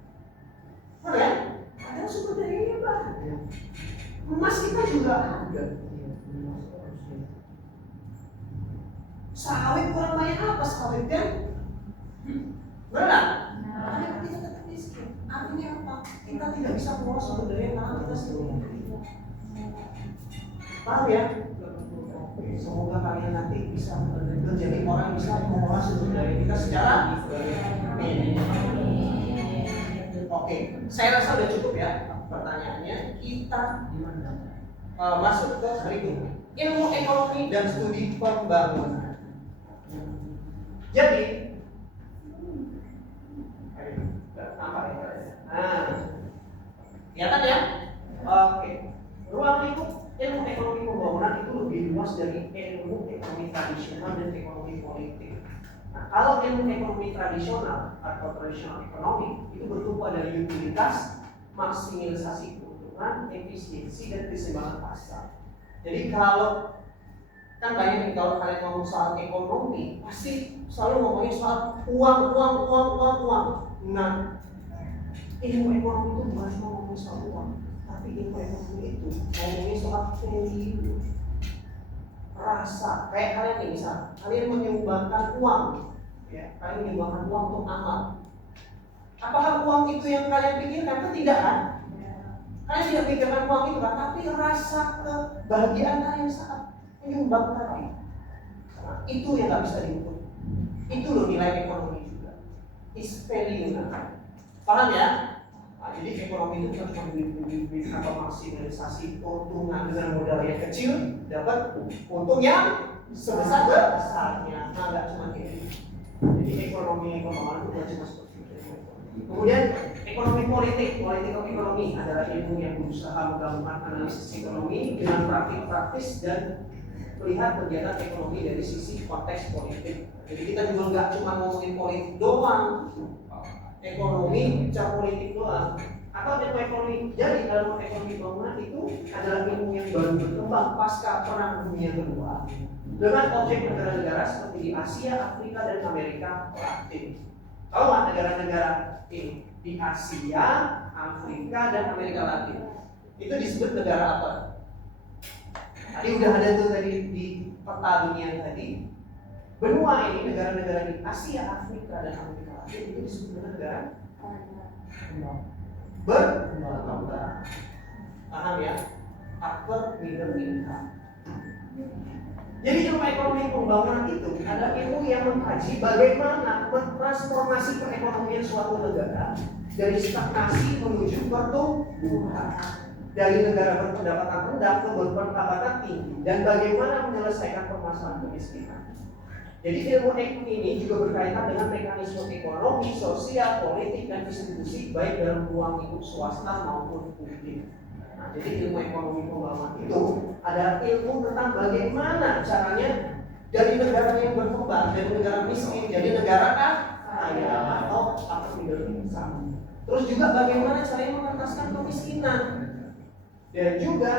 benar kan? Ada sumber dayanya banyak. Emas kita juga ada. Sawit kurang banyak apa sawit kan? Benar? Tapi kita tetap miskin. Artinya apa? Kita tidak bisa mengolah sumber daya karena kita sendiri. Paham ya? Oke, semoga kalian nanti bisa menjadi orang yang bisa mengolah sumber daya kita secara ini. Oke, saya rasa sudah cukup ya pertanyaannya. Kita masuk ke berikutnya. Ilmu ekonomi dan studi pembangunan. Jadi, nah, Kelihatan ya? Oke. Ruang lingkup ilmu ekonomi pembangunan itu lebih luas dari ilmu ekonomi tradisional dan ekonomi politik. Nah, kalau ilmu ekonomi tradisional atau tradisional ekonomi itu bertumpu pada utilitas, maksimisasi keuntungan, efisiensi, dan keseimbangan pasar. Jadi kalau kan banyak nih kalau kalian ngomong soal ekonomi pasti selalu ngomongin soal uang. Nah, ilmu ekonomi itu bukan cuma ngomongin soal uang, tapi ilmu ekonomi itu ngomongin soal value, rasa. Kayak kalian nih misal, kalian menyumbangkan uang, ya, kalian menyumbangkan uang untuk amal. Apakah uang itu yang kalian pikirkan? Kan tidak kan? Kalian tidak pikirkan uang itu kan, tapi rasa kebahagiaan kalian saat menyumbang tadi. Nah, itu yang nggak bisa diukur. Itu loh nilai ekonomi juga. Is value nah. Paham ya? Nah, jadi ekonomi itu bukan cuma duit atau maksimalisasi keuntungan dengan modal yang kecil dapat untung yang sebesar besarnya. Nah, nggak cuma itu. Jadi ekonomi pembangunan itu bukan cuma seperti itu. Kemudian ekonomi politik, political economy adalah ilmu yang berusaha menggabungkan analisis ekonomi dengan praktik-praktis dan melihat kegiatan ekonomi dari sisi konteks politik. Jadi kita juga nggak cuma ngomongin politik doang, ekonomi cara politik doang, atau ilmu ekonomi. Jadi dalam ekonomi bangunan itu adalah ilmu yang baru berkembang pasca Perang Dunia Kedua dengan objek negara-negara seperti di Asia, Afrika, dan Amerika Latin. Tahu nggak negara-negara ini di Asia, Afrika, dan Amerika Latin itu disebut negara apa? Tadi udah ada tuh tadi di peta dunia tadi. Benua ini negara-negara di Asia, Afrika, dan Amerika Latin itu disebut negara berkembang. Paham ya? Upper middle income. Jadi ilmu ekonomi pembangunan itu adalah ilmu yang mengkaji bagaimana mentransformasi perekonomian suatu negara dari stagnasi menuju pertumbuhan, dari negara berpendapatan rendah ke berpendapatan tinggi, dan bagaimana menyelesaikan permasalahan kemiskinan. Jadi ilmu ekonomi ini juga berkaitan dengan mekanisme ekonomi, sosial, politik, dan distribusi baik dalam ruang lingkup swasta maupun publik. Nah, jadi ilmu ekonomi pembangunan itu adalah ilmu tentang bagaimana caranya dari negara yang berkembang, dari negara miskin jadi negara kaya atau upper middle income. Terus juga bagaimana caranya mengentaskan kemiskinan, dan juga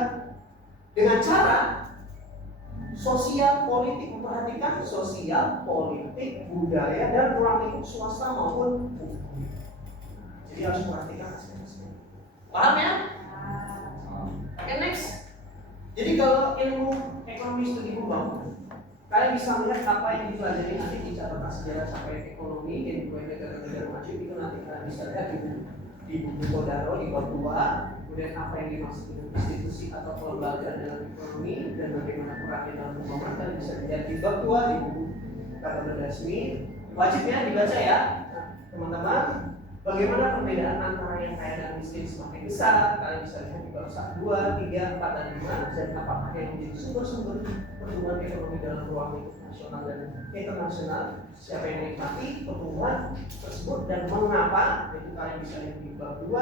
dengan cara sosial politik, memperhatikan sosial politik, budaya, dan ruang lingkup swasta maupun publik. Jadi harus memperhatikan aspek-aspek. Paham ya? Oke, next. Jadi kalau ilmu ekonomi studi pembangunan, kalian bisa melihat apa yang dipelajari nanti di catatan sejarah sampai ekonomi di negara-negara maju itu nanti kalian bisa lihat di buku Kodaro di bab 2. Kemudian apa yang dimaksud dengan institusi atau kelembagaan dalam ekonomi dan bagaimana perannya dalam pembangunan kalian bisa lihat di bab 2 di buku Kata Benda Smith. Wajibnya dibaca ya, teman-teman. Bagaimana perbedaan antara yang kaya dan miskin semakin besar, kalian bisa lihat di bab 1, 2, 3, 4, dan 5. Dan apakah yang menjadi sumber-sumber pertumbuhan ekonomi dalam ruang lingkup nasional dan internasional, siapa yang menikmati pertumbuhan tersebut dan mengapa, itu kalian bisa lihat di bab 2,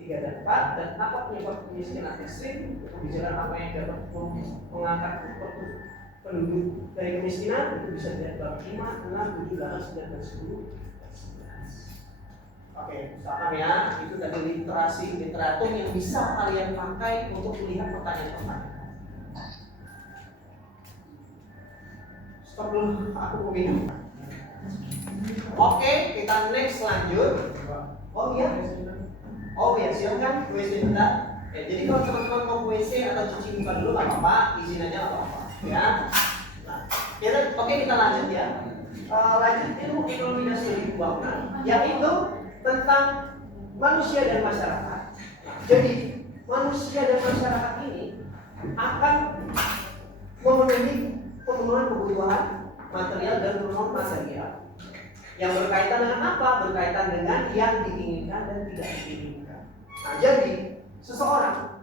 3, dan 4. Dan apa penyebab kemiskinan ekstrim, kebijakan apa yang dapat mengangkat penduduk dari kemiskinan, itu bisa dilihat bab 5, 6, 7, 8, 9, dan 10. Oke, paham ya? Itu tadi literasi, literatur yang bisa kalian pakai untuk melihat pertanyaan-pertanyaan. Stop dulu, aku mau minum. Oke, kita next lanjut. Oh iya, silakan WC bentar. Jadi kalau teman-teman mau WC atau cuci muka dulu nggak apa-apa, izin aja nggak apa-apa. Ya. Nah, oke kita lanjut ya. Lanjut ilmu ekonomi dan studi pembangunan, yaitu tentang manusia dan masyarakat. Jadi manusia dan masyarakat ini akan memenuhi pemenuhan kebutuhan material dan non material yang berkaitan dengan apa? Berkaitan dengan yang diinginkan dan tidak diinginkan. Nah, jadi seseorang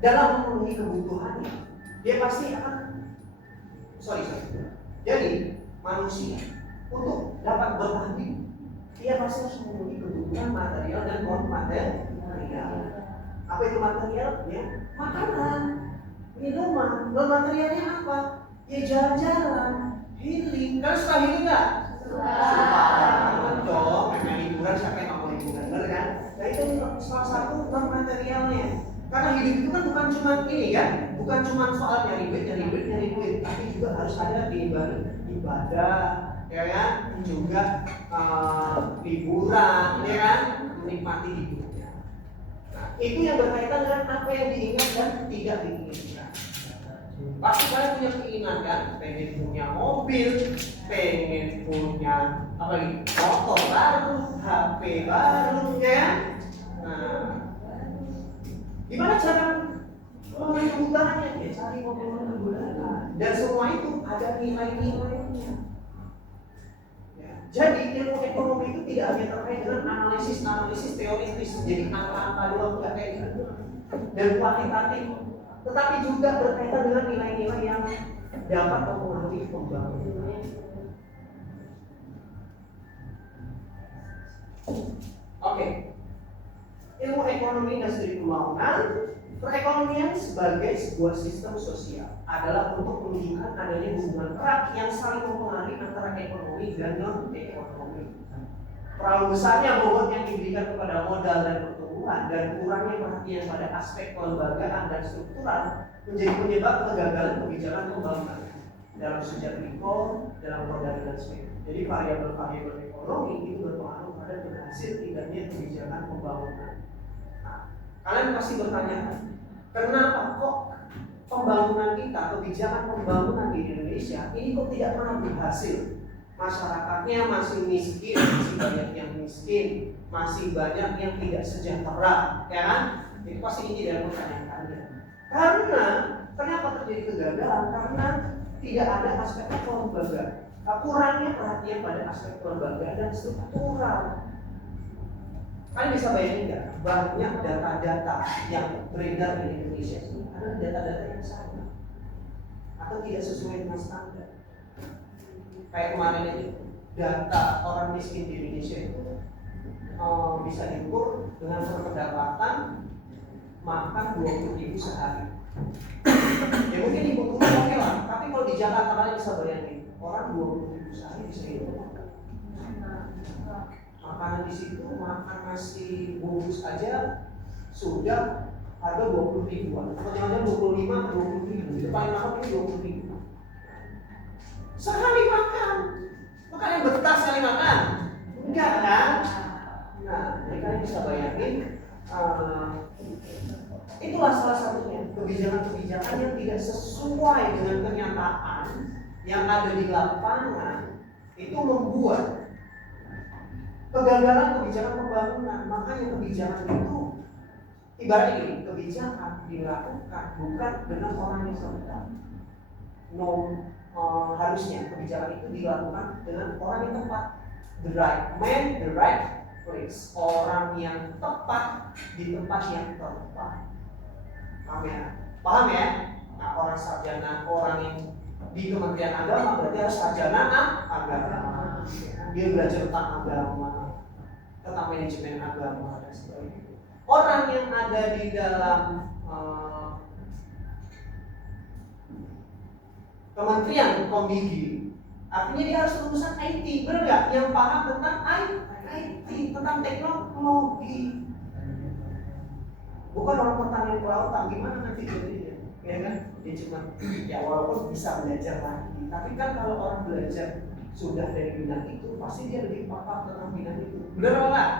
dalam memenuhi kebutuhannya, dia pasti akan jadi manusia untuk dapat bertahan hidup dia pasti harus memenuhi kebutuhan material dan non material. Apa itu materialnya? Makanan, minuman. Non materialnya apa? Ya jalan-jalan, healing. Kalian suka healing nggak? Suka. Dong, memang liburan, siapa yang mau liburan, benar kan? Nah itu salah satu non materialnya. Karena hidup itu kan bukan cuma ini kan, bukan cuma soal nyari duit, tapi juga harus ada di ibadah, ya kan? Juga liburan, ya kan? Menikmati hidupnya. Nah, itu yang berkaitan dengan apa yang diingat dan tidak diinginkan. Pasti kalian punya keinginan kan, pengen punya mobil, pengen punya apa lagi, motor baru, HP baru, ya. Nah, gimana cara memenuhi kebutuhannya? Ya cari mobil kebutuhan. Dan semua itu ada nilai-nilainya. Ya. Jadi ilmu ekonomi itu tidak hanya terkait dengan analisis teoritis, jadi angka-angka doang enggak kayak gitu. Dan kuantitatif, tetapi juga berkaitan dengan nilai-nilai yang dapat mempengaruhi pembangunan. Oke, ilmu ekonomi dan studi pembangunan, perekonomian sebagai sebuah sistem sosial adalah untuk menunjukkan adanya hubungan erat yang saling mempengaruhi antara ekonomi dan non-ekonomi. Terlalu besarnya bobot yang diberikan kepada modal dan pertumbuhan dan kurangnya perhatian pada aspek kelembagaan dan struktural menjadi penyebab kegagalan kebijakan pembangunan dalam sejarah Rico, dalam modal dan sebagainya. Jadi variabel-variabel ekonomi itu berpengaruh pada berhasil tidaknya kebijakan pembangunan. Nah, kalian pasti bertanya, kenapa kok pembangunan kita, kebijakan pembangunan di Indonesia ini kok tidak pernah berhasil? Masyarakatnya masih miskin, masih banyak yang miskin, masih banyak yang tidak sejahtera, ya kan? Itu pasti ini dalam pertanyaan kalian. Karena kenapa terjadi kegagalan? Karena tidak ada aspek kelembagaan, kurangnya perhatian pada aspek kelembagaan dan struktural. Kalian bisa bayangin nggak? Banyak data-data yang beredar di Indonesia ini adalah data-data yang salah atau tidak sesuai dengan standar. Kayak kemarin ini data orang miskin di Indonesia itu bisa diukur dengan pendapatan makan 20.000 sehari. Ya mungkin ibu guru oke lah, tapi kalau di Jakarta kalian bisa bayangin orang 20.000 sehari bisa hidup. Makanan di situ makan nasi bungkus aja sudah harga 20.000-an. Pokoknya 25 20.000. Itu paling mahal itu 20.000. Sekali makan. Bukan yang betah sekali makan. Enggak kan? Nah, jadi kalian bisa bayangin itulah salah satunya kebijakan-kebijakan yang tidak sesuai dengan kenyataan yang ada di lapangan itu membuat kegagalan kebijakan pembangunan. Makanya kebijakan itu ibarat ini, kebijakan dilakukan bukan dengan orang yang tepat. Harusnya kebijakan itu dilakukan dengan orang yang tepat. The right man, the right place. Orang yang tepat di tempat yang tepat. Paham ya? Paham ya? Nah, orang sarjana, orang yang di Kementerian Agama berarti harus sarjana agama. Dia belajar tentang agama, tentang manajemen agama dan sebagainya. Orang yang ada di dalam Kementerian Kombigi, artinya dia harus lulusan IT, benar nggak? Yang paham tentang IT, tentang teknologi. Bukan orang pertanian kelautan, gimana nanti jadinya? Ya kan? Dia cuma, ya walaupun bisa belajar lagi, tapi kan kalau orang belajar sudah dari bidang itu, pasti dia lebih paham tentang bidang itu. Benar nggak?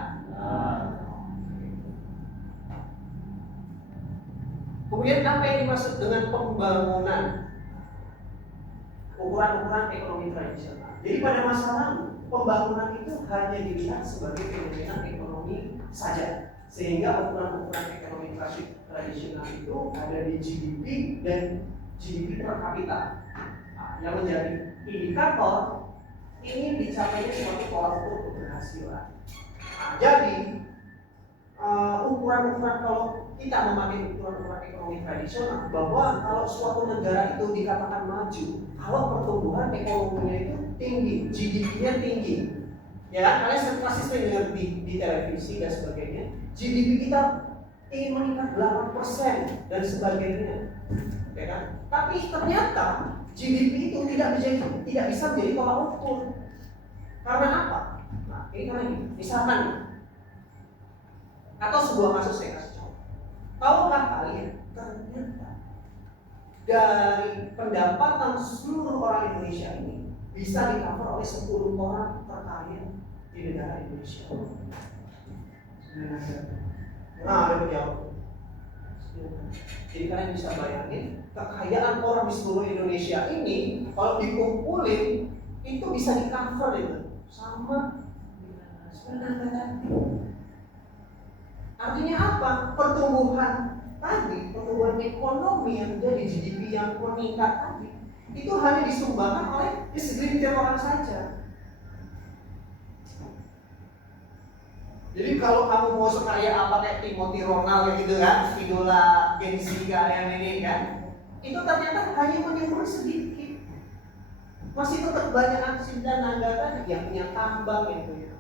Kemudian apa yang dimaksud dengan pembangunan? Ukuran-ukuran ekonomi tradisional. Jadi pada masa lalu, pembangunan itu hanya dilihat sebagai fenomena ekonomi saja. Sehingga ukuran-ukuran ekonomi tradisional itu ada di GDP dan GDP per kapita. Nah, yang menjadi indikator ini dicapainya suatu tolak ukur keberhasilan. Nah, jadi ukuran-ukuran kalau kita memakai ukuran-ukuran ekonomi tradisional bahwa kalau suatu negara itu dikatakan maju kalau pertumbuhan ekonominya itu tinggi, GDP-nya tinggi, Ya kan? Kalian pasti sering dengar di televisi dan sebagainya. GDP kita ingin meningkat 8% dan sebagainya. Ya kan? Tapi ternyata GDP itu tidak bisa menjadi tolak ukur. Karena apa? Nah, ini karena ini. Misalkan atau sebuah kasus saya kasih contoh. Tahukah kalian ternyata dari pendapatan seluruh orang Indonesia ini bisa di-cover oleh 10 orang terkaya di negara Indonesia. Nah, ada menjawab. Jadi kalian bisa bayangin kekayaan orang di seluruh Indonesia ini kalau dikumpulin itu bisa di-cover itu sama 9 negara. Artinya apa? Pertumbuhan tadi, pertumbuhan ekonomi yang terjadi, GDP yang meningkat tadi, itu hanya disumbangkan oleh segelintir orang saja. Jadi kalau kamu mau sekaya apa kayak Timothy Ronald gitu kan, idola Gen Z kalian ini kan, itu ternyata hanya menyumbang sedikit. Masih tetap banyak aksi dan anggaran yang punya tambang yang punya.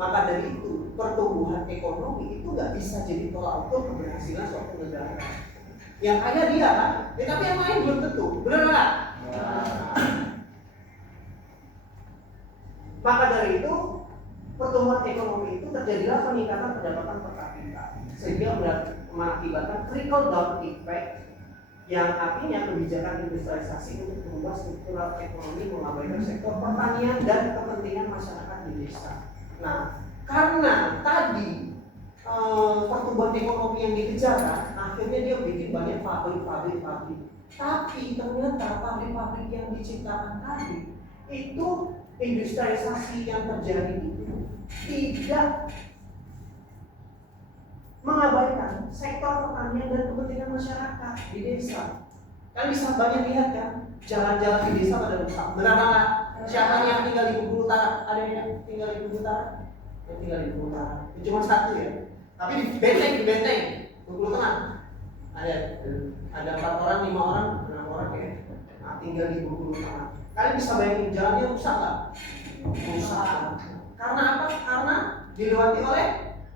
Maka dari itu pertumbuhan ekonomi itu nggak bisa jadi tolak ukur keberhasilan suatu negara. Yang kaya dia kan, tapi yang lain belum tentu, benar nggak? Maka dari itu pertumbuhan ekonomi itu terjadilah peningkatan pendapatan per kapita, sehingga mengakibatkan trickle down effect yang artinya kebijakan industrialisasi untuk mengubah struktural ekonomi mengabaikan sektor pertanian dan kepentingan masyarakat di desa. Nah, karena tadi pertumbuhan ekonomi yang dikejar kan, akhirnya dia bikin banyak pabrik. Tapi ternyata pabrik-pabrik yang diciptakan tadi itu industrialisasi yang terjadi itu tidak mengabaikan sektor pertanian dan kepentingan masyarakat di desa. Kan bisa banyak lihat kan, jalan-jalan di desa pada rusak. Benar nggak? Siapa yang tinggal di Bengkulu Utara? Ada yang tinggal di Bengkulu Utara? Yang tinggal di Bengkulu Utara. Itu cuma satu ya. Tapi di Benteng, Bengkulu Tengah ada 4 orang, 5 orang, 6 orang ya. Nah, tinggal di Bengkulu Tengah. Kalian bisa bayangin jalannya rusak nggak? Rusak. Karena apa? Karena dilewati oleh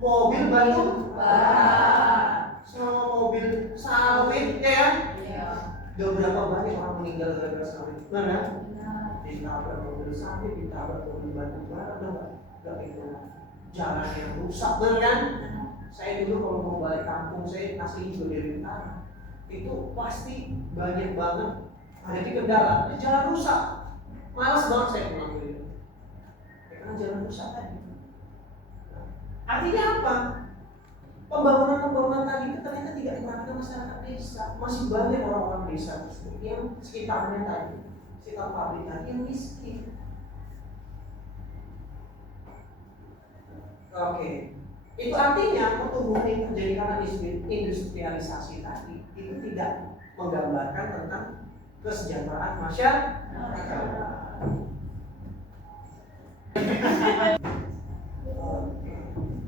mobil batu bara, sama mobil sawit, ya kan? Udah berapa banyak orang meninggal gara-gara sawit? Mana? Ditabrak mobil sawit, ditabrak mobil batu bara, nggak itu. Jalan yang rusak, bener kan? Saya dulu kalau mau balik kampung, saya asli juga dari utara. Itu pasti banyak banget ada di kendala, jalan rusak. Malas banget saya pulang dari itu. Karena jalan rusak tadi. Artinya apa? Pembangunan tadi itu ternyata tidak diperhatikan masyarakat desa. Masih banyak orang-orang desa tersebut yang sekitarnya tadi, sekitar pabrik tadi yang miskin. Oke. Itu artinya pertumbuhan yang terjadi karena industrialisasi tadi itu tidak menggambarkan tentang kesejahteraan masyarakat.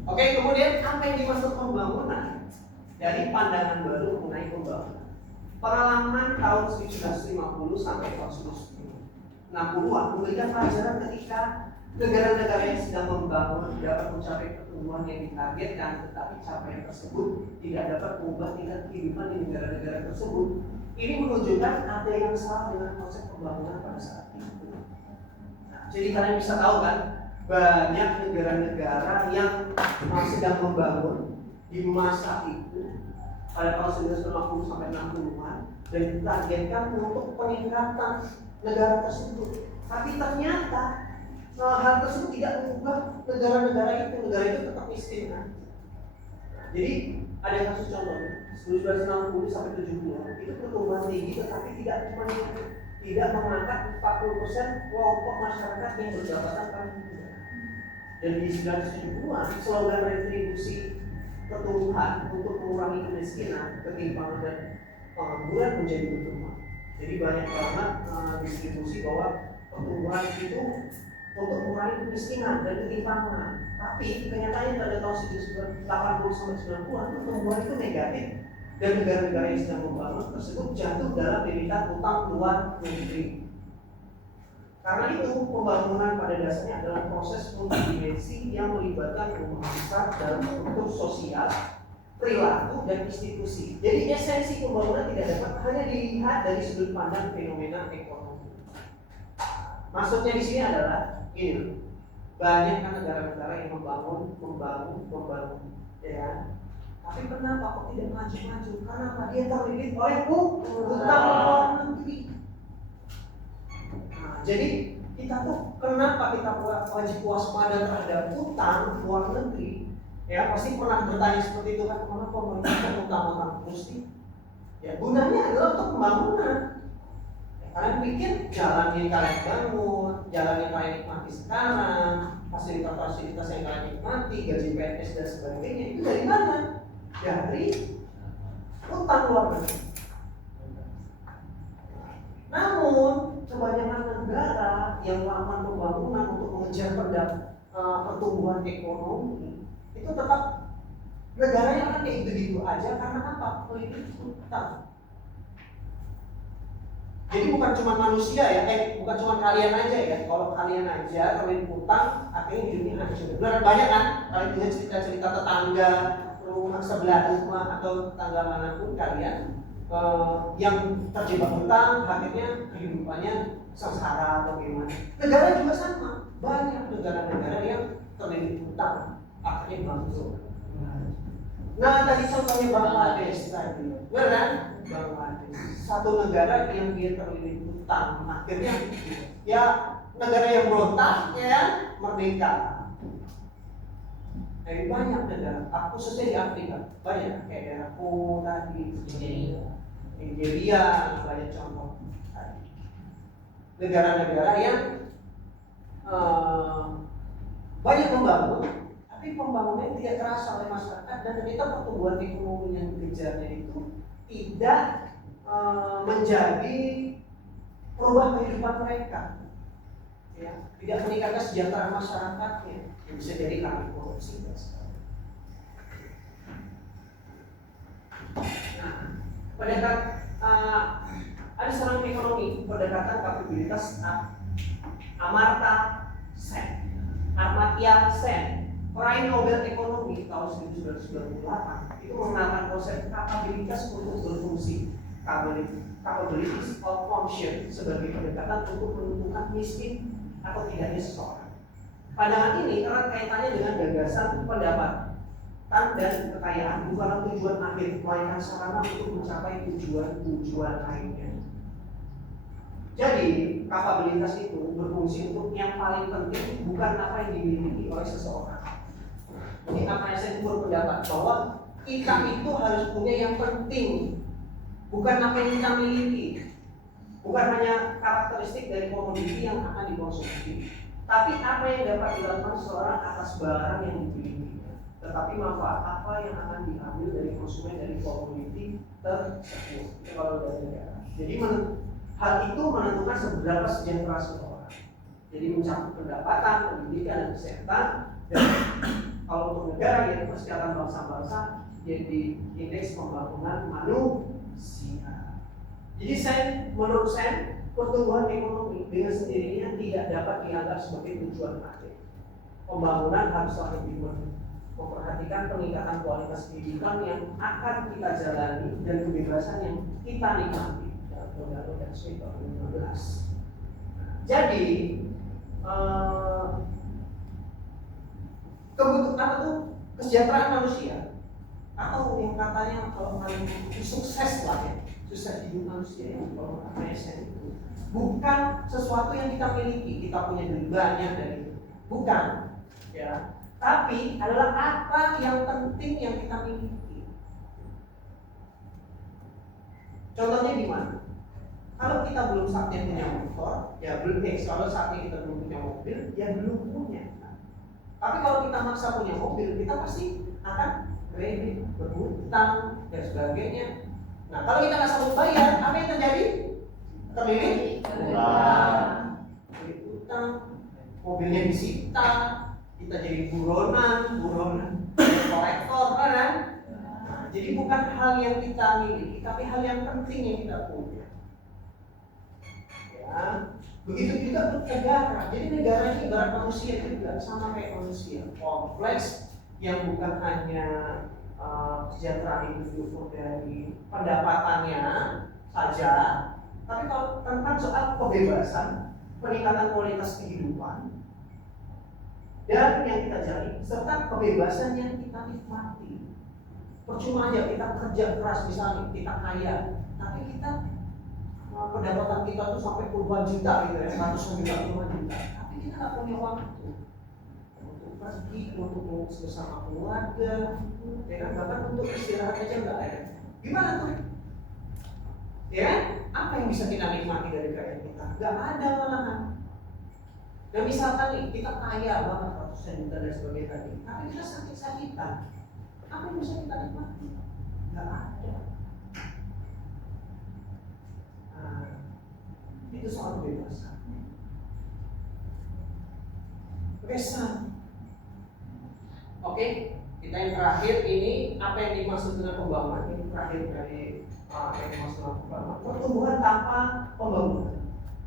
Oke, kemudian apa yang dimaksud pembangunan? Dari pandangan baru mengenai pembangunan. Pengalaman tahun 1950 sampai tahun 1960-an memberikan pelajaran ketika negara-negara yang sedang membangun dapat mencapai pertumbuhan yang ditargetkan, tetapi capaian tersebut tidak dapat mengubah tingkat kehidupan di negara-negara tersebut. Ini menunjukkan ada yang salah dengan konsep pembangunan pada saat itu. Nah, jadi kalian bisa tahu kan, banyak negara-negara yang sedang membangun di masa itu pada tahun 1950 sampai 60-an dan ditargetkan untuk peningkatan negara tersebut. Tapi ternyata hal tersebut tidak mengubah negara itu tetap miskin kan. Nah, jadi ada kasus contohnya 1960 sampai 70-an itu pertumbuhan tinggi tetapi tidak mengangkat 40% kelompok masyarakat yang berjabatan paling rendah. Dan di 1970-an slogan retribusi pertumbuhan untuk mengurangi kemiskinan, ketimpangan dan pengangguran menjadi berkembang. Jadi banyak banget distribusi bahwa pertumbuhan itu untuk mengurangi kemiskinan dan ketimpangan. Tapi kenyataannya pada tahun 1980 sampai 90-an pertumbuhan itu negatif dan negara-negara yang sedang membangun tersebut jatuh dalam debitan utang luar negeri. Karena itu pembangunan pada dasarnya adalah proses multidimensi yang melibatkan rumah besar dalam struktur sosial, perilaku, dan institusi. Jadi esensi pembangunan tidak dapat hanya dilihat dari sudut pandang fenomena ekonomi. Maksudnya di sini adalah ini, banyak kan negara-negara yang membangun, ya. Tapi kenapa kok tidak maju-maju? Karena apa? Dia terlilit oleh utang luar negeri. Nah, jadi kita tuh kenapa kita wajib waspada terhadap utang luar negeri? Ya pasti pernah bertanya seperti itu kan, kenapa pemerintah utang-utang terus sih? Ya gunanya adalah untuk pembangunan. Ya, kalian pikir jalan yang kalian bangun, jalan yang kalian nikmati sekarang, fasilitas-fasilitas yang kalian nikmati, gaji PNS dan sebagainya itu dari mana? Dari utang luar negeri. Namun kebanyakan negara yang melakukan pembangunan untuk mengejar pertumbuhan ekonomi itu tetap negaranya kan kayak gitu-gitu aja karena apa? Politik utang. Jadi bukan cuma manusia ya, bukan cuma kalian aja ya. Kalau kalian aja kalian utang, akhirnya hidupnya hancur. Benar banyak kan? Kalian punya cerita-cerita tetangga, rumah sebelah rumah atau tetangga manapun kalian yang terjebak utang, akhirnya kehidupannya sengsara atau gimana. Negara juga sama, banyak negara-negara yang terlilit utang, akhirnya bangkrut. Nah tadi contohnya Bangladesh tadi, benar kan? Bangladesh, satu negara yang dia terlilit utang, akhirnya ya negara yang berontak ya merdeka. Dari banyak negara, khususnya di Afrika, banyak kayak daerahku tadi, Nigeria, banyak contoh tadi. Negara-negara yang banyak membangun, tapi pembangunannya tidak terasa oleh masyarakat dan ternyata pertumbuhan ekonomi yang dikejarnya itu tidak menjadi perubahan kehidupan mereka, ya, tidak meningkatkan kesejahteraan masyarakatnya, yang bisa jadi karena korupsi dan sebagainya. Nah, ada seorang ekonomi pendekatan kapabilitas Amartya Sen, peraih Nobel Ekonomi tahun 1998 itu mengenalkan konsep kapabilitas untuk berfungsi, capabilities of function sebagai pendekatan untuk menentukan miskin atau tidaknya seseorang. Pandangan ini erat kaitannya dengan gagasan pendapatan dan kekayaan bukanlah tujuan akhir, melainkan sarana untuk mencapai tujuan lainnya. Jadi, kapabilitas itu berfungsi untuk yang paling penting, bukan apa yang dimiliki oleh seseorang. Jadi, apa yang saya berpendapat bahwa kita itu harus punya yang penting, bukan apa yang kita miliki, bukan hanya karakteristik dari komoditi yang akan dikonsumsi, tapi apa yang dapat dilakukan seseorang atas barang yang dimilikinya, tetapi manfaat apa yang akan diambil dari konsumen dari komoditi tersebut. Kalau dari negara, jadi hal itu menentukan seberapa sejahtera seseorang. Jadi mencakup pendapatan, pendidikan, dan kesehatan. Dan kalau untuk negara yaitu kesehatan bangsa-bangsa, jadi indeks pembangunan manusia. Jadi menurut saya pertumbuhan ekonomi dengan sendirinya tidak dapat dianggap sebagai tujuan akhir. Pembangunan haruslah lebih memperhatikan peningkatan kualitas kehidupan yang akan kita jalani dan kebebasan yang kita nikmati. Undang-Undang 15. Jadi kebutuhan itu kesejahteraan manusia atau yang katanya kalau paling sukses lah ya, sukses hidup manusia yang kalau ASN itu bukan sesuatu yang kita miliki, kita punya duit banyak dari itu, bukan, ya, tapi adalah apa yang penting yang kita miliki. Contohnya gimana? Kalau kita belum saatnya punya motor, ya belum. Kalau saatnya kita belum punya mobil, ya belum punya. Tapi kalau kita maksa punya mobil, kita pasti akan kredit, berhutang dan sebagainya. Nah, kalau kita nggak sanggup bayar, apa yang terjadi? Terlilit utang, mobilnya disita, kita jadi buronan, kolektor, kan? Nah, jadi bukan hal yang kita miliki, tapi hal yang penting yang kita punya. Ya. Begitu juga untuk negara. Jadi negara ini ibarat manusia juga, sama kayak manusia, kompleks yang bukan hanya kesejahteraan individu dari pendapatannya saja, tapi kalau tentang soal kebebasan, peningkatan kualitas kehidupan, dan yang kita cari, serta kebebasan yang kita nikmati. Percuma aja kita kerja keras misalnya, kita kaya, tapi kita pendapatan kita tuh sampai puluhan juta gitu ya, ratusan juta, puluhan juta, tapi kita nggak punya waktu untuk pergi, untuk ngurus bersama keluarga, ya kan, bahkan untuk istirahat aja nggak ada. Gimana tuh? Ya kan? Apa yang bisa kita nikmati dari kekayaan kita? Nggak ada malahan. Dan misalkan nih, kita kaya banget ratusan juta dan sebagainya tadi, tapi kita sakit-sakitan, apa yang bisa kita nikmati? Nggak ada. Nah, itu soal kebebasan. Kebebasan. Oke, kita yang terakhir ini apa yang dimaksud dengan pembangunan? Ini terakhir dari apa yang dimaksud dengan pembangunan. Pertumbuhan tanpa pembangunan.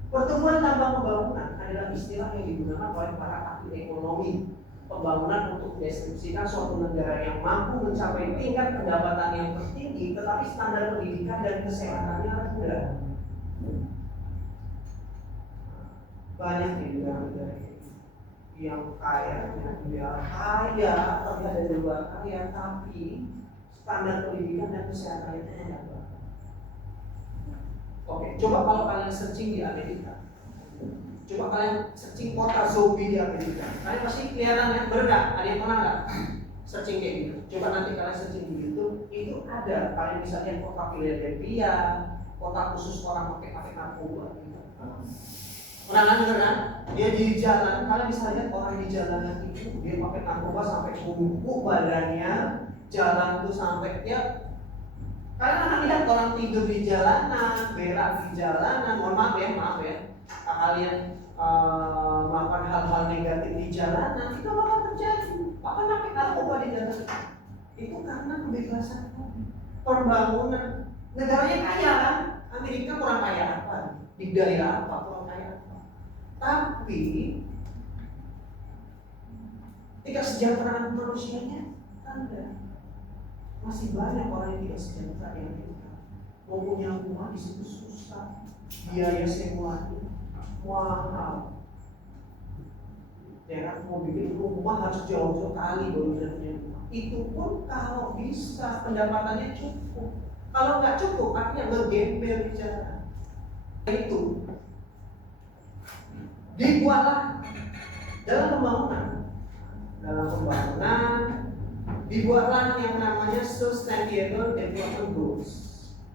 Pertumbuhan tanpa pembangunan adalah istilah yang digunakan oleh para ahli ekonomi. Pembangunan untuk mendeskripsikan suatu negara yang mampu mencapai tingkat pendapatan yang tertinggi, tetapi standar pendidikan dan kesehatannya rendah. Banyak di negara-negara yang kaya, dia kaya, tapi ada di luar kaya, tapi standar pendidikan dan kesehatan itu rendah. Oke, coba kalau kalian searching di Amerika, coba kalian searching kota zombie di Amerika, kalian pasti kelihatan ya, bener nggak? Ada yang pernah nggak searching kayak gitu? Coba nanti kalian searching di YouTube, itu ada. Kalian bisa lihat kota Philadelphia, kota khusus orang pakai narkoba. Gitu. Pernah kan denger kan? Dia di jalan, kalian bisa lihat orang di jalanan itu dia pakai narkoba sampai bungkuk badannya, jalan tuh sampai dia. Kalian akan lihat orang tidur di jalanan, berak di jalanan. Mohon maaf ya. Kalian melakukan hal-hal negatif di jalanan, itu bakal terjadi. Bahkan pakai narkoba di jalanan. Itu karena kebebasan pembangunan. Negaranya kaya kan? Amerika kurang kaya apa? Di daerah apa kurang kaya apa? Tapi tingkat kesejahteraan manusianya ada. Masih banyak orang yang tidak sejahtera yang kita mau punya rumah di situ susah, biaya sewanya mahal. Ya kan, mau bikin rumah harus jauh-jauh kali baru bisa punya rumah. Itu pun kalau bisa pendapatannya cukup. Kalau nggak cukup, artinya bergembel di jalan. Itu dibuatlah dalam pembangunan, dibuatlah yang namanya Sustainable Development Goals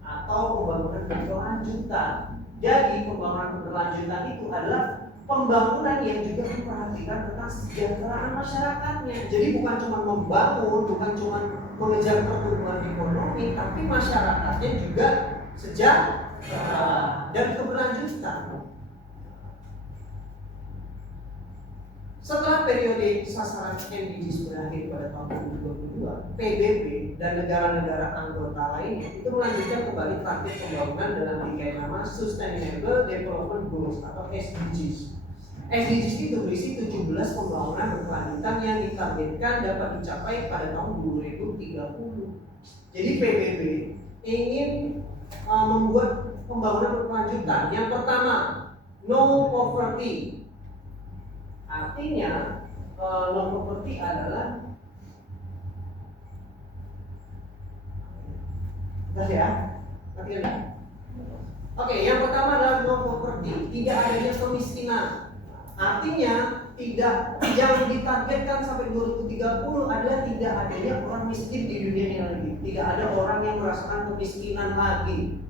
atau pembangunan berkelanjutan. Jadi pembangunan berkelanjutan itu adalah pembangunan yang juga memperhatikan tentang kesejahteraan masyarakatnya. Jadi bukan cuma membangun, bukan cuma mengejar pertumbuhan ekonomi, tapi masyarakatnya juga sejahtera dan keberlanjutan. Setelah periode sasaran MDGs berakhir pada tahun 2022, PBB dan negara-negara anggota lainnya itu melanjutkan kembali target pembangunan dalam bingkai nama Sustainable Development Goals atau SDGs. SDGs itu berisi 17 pembangunan berkelanjutan yang ditargetkan dapat dicapai pada tahun 2030. Jadi PBB ingin membuat pembangunan berkelanjutan. Yang pertama, no poverty. Artinya no poverty adalah Oke, yang pertama adalah no poverty, tidak adanya kemiskinan. Artinya tidak, yang ditargetkan sampai 2030 adalah tidak adanya orang miskin di dunia ini lagi. Tidak ada orang yang merasakan kemiskinan lagi.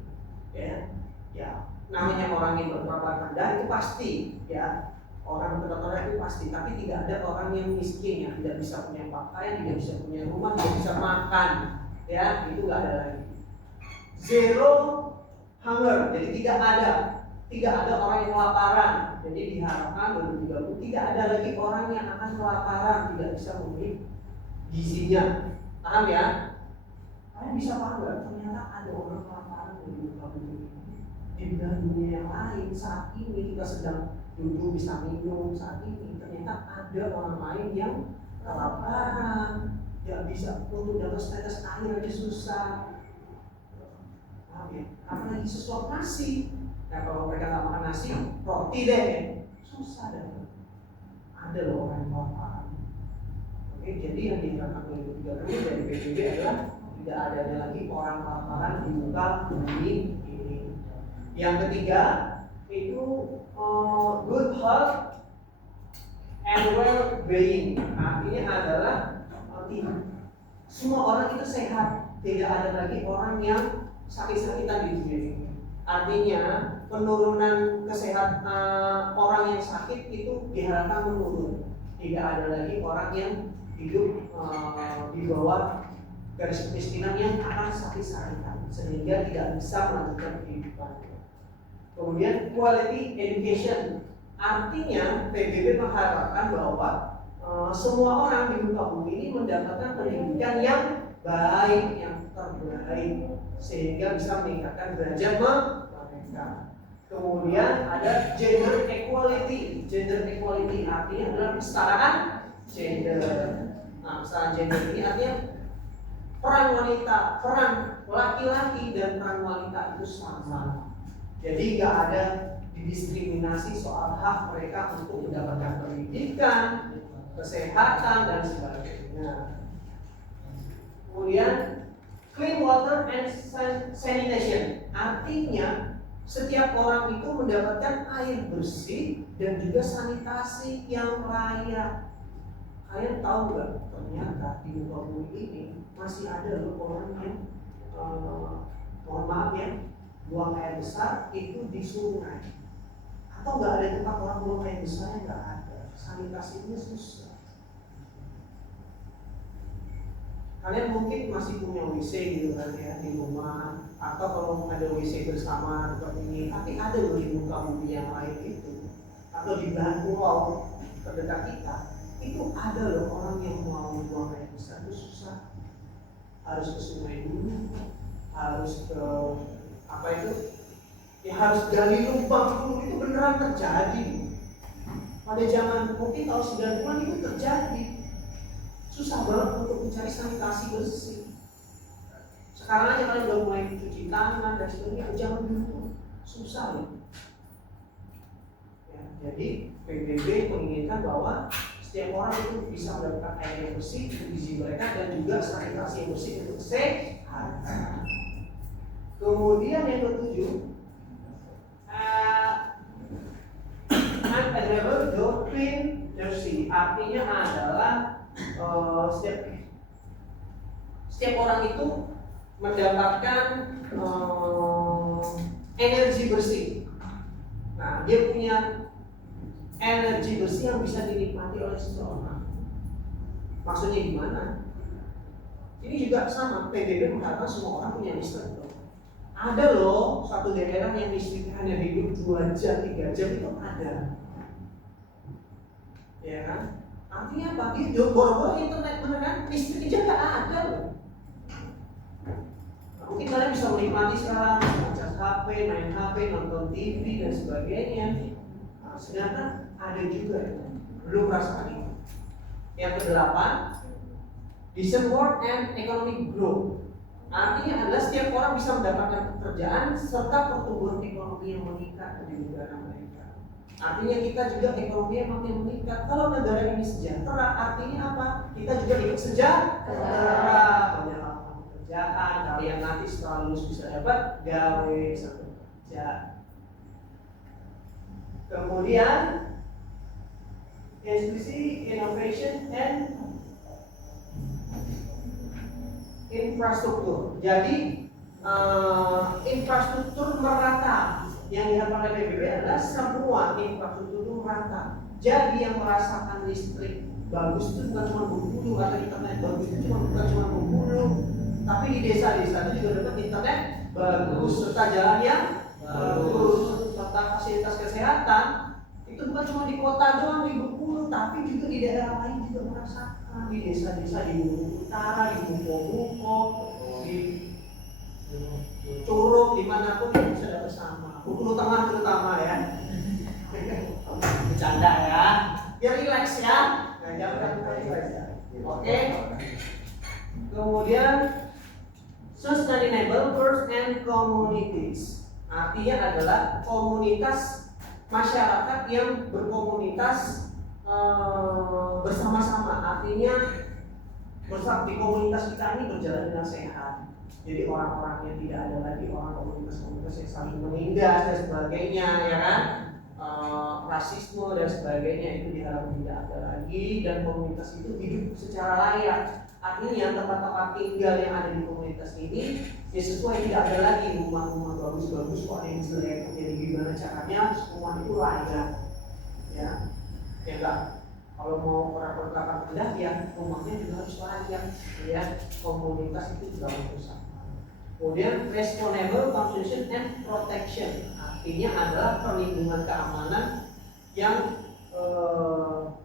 Ya, namanya orang yang berpenghasilan rendah itu pasti, ya. Orang tertentu itu pasti, tapi tidak ada orang yang miskin yang tidak bisa punya pakaian, tidak bisa punya rumah, tidak bisa makan, ya itu nggak ada lagi. Zero hunger, jadi tidak ada orang yang kelaparan. Jadi diharapkan 2030 tidak ada lagi orang yang akan kelaparan, tidak bisa memenuhi gizinya. Paham ya? Kalian bisa paham nggak? Ternyata ada orang kelaparan 2030 ini. di belahan dunia yang lain saat ini kita sedang duduk bisa minum saat ini, ternyata ada orang lain yang kelaparan, tidak bisa untuk dapat setetes air aja susah. Paham ya? Apalagi sesuap nasi. Nah kalau mereka nggak makan nasi, roti deh, susah deh. Ada loh orang yang kelaparan. Oke, jadi yang dikatakan oleh 2030 dari PBB adalah tidak adanya lagi orang kelaparan di muka bumi ini. Yang ketiga itu good health and well-being. Artinya adalah semua orang itu sehat, tidak ada lagi orang yang sakit-sakitan di dunia ini. Artinya penurunan kesehatan orang yang sakit itu diharapkan menurun. Tidak ada lagi orang yang hidup di bawah garis kemiskinan yang akan sakit-sakitan sehingga tidak bisa melanjutkan kehidupan. Kemudian quality education, artinya PBB mengharapkan bahwa semua orang di muka bumi ini mendapatkan pendidikan yang baik, yang terbaik, sehingga bisa meningkatkan derajat mereka. Kemudian ada gender equality. Gender equality artinya adalah kesetaraan gender. Nah, kesetaraan gender ini artinya peran wanita, peran laki-laki dan peran wanita itu sama. Jadi nggak ada didiskriminasi soal hak mereka untuk mendapatkan pendidikan, kesehatan dan sebagainya. Kemudian clean water and sanitation, artinya setiap orang itu mendapatkan air bersih dan juga sanitasi yang layak. Kalian tahu nggak? Ternyata di muka bumi ini masih ada loh orang yang mohon maaf ya, buang air besar itu di sungai, atau nggak ada tempat orang buang air besar, nggak ada. Sanitasinya susah. Kalian mungkin masih punya WC gitu kan ya di rumah, atau kalau ada WC bersama seperti ini, tapi ada loh di muka bumi yang lain itu, atau di belahan pulau terdekat kita, itu ada loh orang yang mau buang air besar itu susah. Harus ke sungai dulu, harus ke apa itu? Ya harus gali lubang dulu, itu beneran terjadi. Pada zaman mungkin tahun 90-an itu terjadi. Susah banget untuk mencari sanitasi bersih. Sekarang aja kalian udah mulai cuci tangan dan sebagainya, jangan dulu susah loh. Ya, jadi PBB menginginkan bahwa setiap orang itu bisa mendapatkan air yang bersih untuk gizi mereka dan juga sanitasi yang bersih untuk kesehatan. Kemudian yang ketujuh, unavailable clean jersey, artinya adalah setiap orang itu mendapatkan energi bersih. Nah, dia punya energi bersih yang bisa dinikmati oleh seseorang. Maksudnya gimana? Ini juga sama, PBB mengatakan semua orang punya listrik. Ada loh satu daerah yang listrik hanya hidup 2 jam, 3 jam itu ada. Ya kan? Artinya apa? Dia boro-boro internet beneran, listrik aja nggak ada loh. Nah, mungkin kalian bisa menikmati sekarang, baca HP, main HP, nonton TV dan sebagainya. Nah, sedangkan ada juga yang belum merasakan itu. Yang kedelapan, decent work and economic growth. Artinya adalah setiap orang bisa mendapatkan pekerjaan serta pertumbuhan ekonomi yang meningkat di negara mereka. Artinya kita juga ekonomi yang makin meningkat. Kalau negara ini sejahtera, artinya apa? Kita juga ikut sejahtera. Banyak lapangan pekerjaan, kalian nanti setelah lulus bisa dapat gawe, bisa kerja. Kemudian institusi innovation and infrastruktur. Jadi infrastruktur merata. Yang diharapkan oleh PBB adalah semua infrastruktur itu merata. Jadi yang merasakan listrik bagus itu bukan cuma Bengkulu, atau internet bagus itu bukan cuma Bengkulu, tapi di desa-desa itu juga dapat internet bagus, serta jalan yang bagus, serta fasilitas kesehatan. Itu bukan cuma di kota doang, di Bengkulu, tapi juga di daerah lain juga merasakan. Di desa-desa di Bengkulu Utara, di Buko, di Curug, dimanapun kita bisa dapat sama. bengkulu tengah terutama ya. Bercanda ya, biar relax ya. Nah, jangan relax ya. Oke. Kemudian sustainable first and communities, artinya adalah komunitas masyarakat yang berkomunitas bersama-sama. Artinya di komunitas kita ini berjalan dengan sehat. Jadi orang-orang yang tidak ada lagi orang komunitas-komunitas yang saling menindas dan sebagainya, ya kan? Rasisme dan sebagainya itu diharapkan tidak ada lagi, dan komunitas itu hidup secara layak. Artinya tempat-tempat tinggal yang ada di komunitas ini ya sesuai, tidak ada lagi rumah-rumah bagus-bagus kok ada yang jelek. Jadi gimana caranya rumah itu layak, ya enggak. Kalau mau orang berkata rendah ya rumahnya juga harus layak, ya komunitas itu juga harus. Kemudian responsible conservation and protection, artinya adalah perlindungan keamanan yang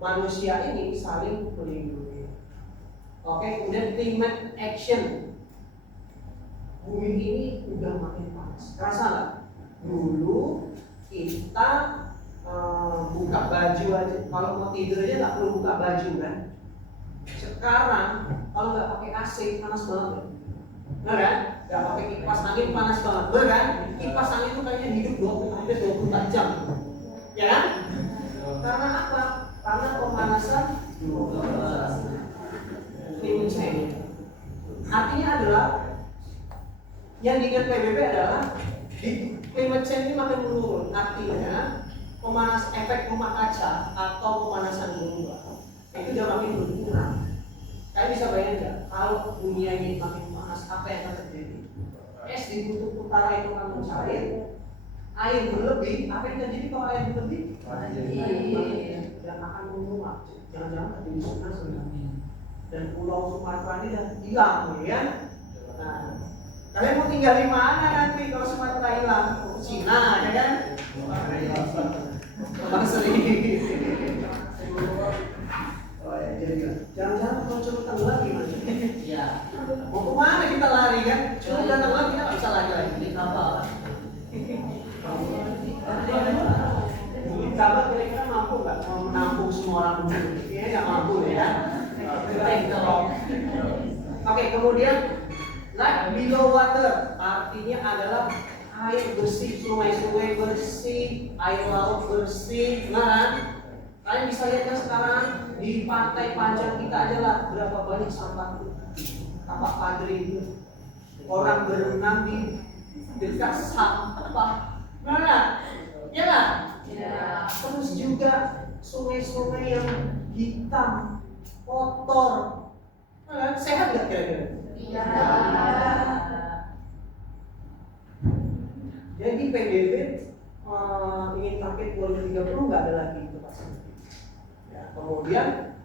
manusia ini saling melindungi. Oke, kemudian climate action. Bumi ini udah makin panas. Kerasa nggak? Dulu kita buka baju aja, kalau mau tidur aja nggak perlu buka baju kan. Sekarang kalau nggak pakai AC panas banget, benar kan? Nggak pakai kipas angin panas banget, benar kan? Kipas angin itu kayaknya hidup 24 jam, ya kan? Karena apa? Karena pemanasan climate change. Artinya adalah yang diingat PBB adalah di climate change ini makin menurun. Artinya efek rumah kaca atau pemanasan global itu udah makin berkurang. Kalian bisa bayangin nggak kalau dunia ini makin panas, apa yang akan terjadi? Es di kutub utara itu akan mencair, air berlebih. Apa yang terjadi kalau air berlebih? Dan akan menguap. Jangan-jangan terjadi tsunami. Dan pulau Sumatera ini udah hilang, ya. Nah, kalian mau tinggal di mana nanti kalau Sumatera hilang? Cina, ya kan? Oh ya, jadi jangan-jangan kalau coba tenggelam gimana? Iya. Mau kemana kita lari kan? Coba tenggelam kita nggak bisa lari lagi. Ini apa? Kabar kira-kira mampu nggak menampung semua orang begini? Kayaknya nggak mampu ya. Oke, kemudian like below water, artinya adalah air bersih, sungai-sungai bersih, air laut bersih. Nah, kalian bisa lihat kan sekarang di pantai panjang kita adalah berapa banyak sampah tapak padri itu. Orang berenang di dekat sampah. Mana? Ya lah. Ya. Terus juga sungai-sungai yang hitam, kotor. Nah, sehat nggak kira-kira? Iya. Jadi PBB ingin target 2030 nggak ada lagi itu pasti. Ya, kemudian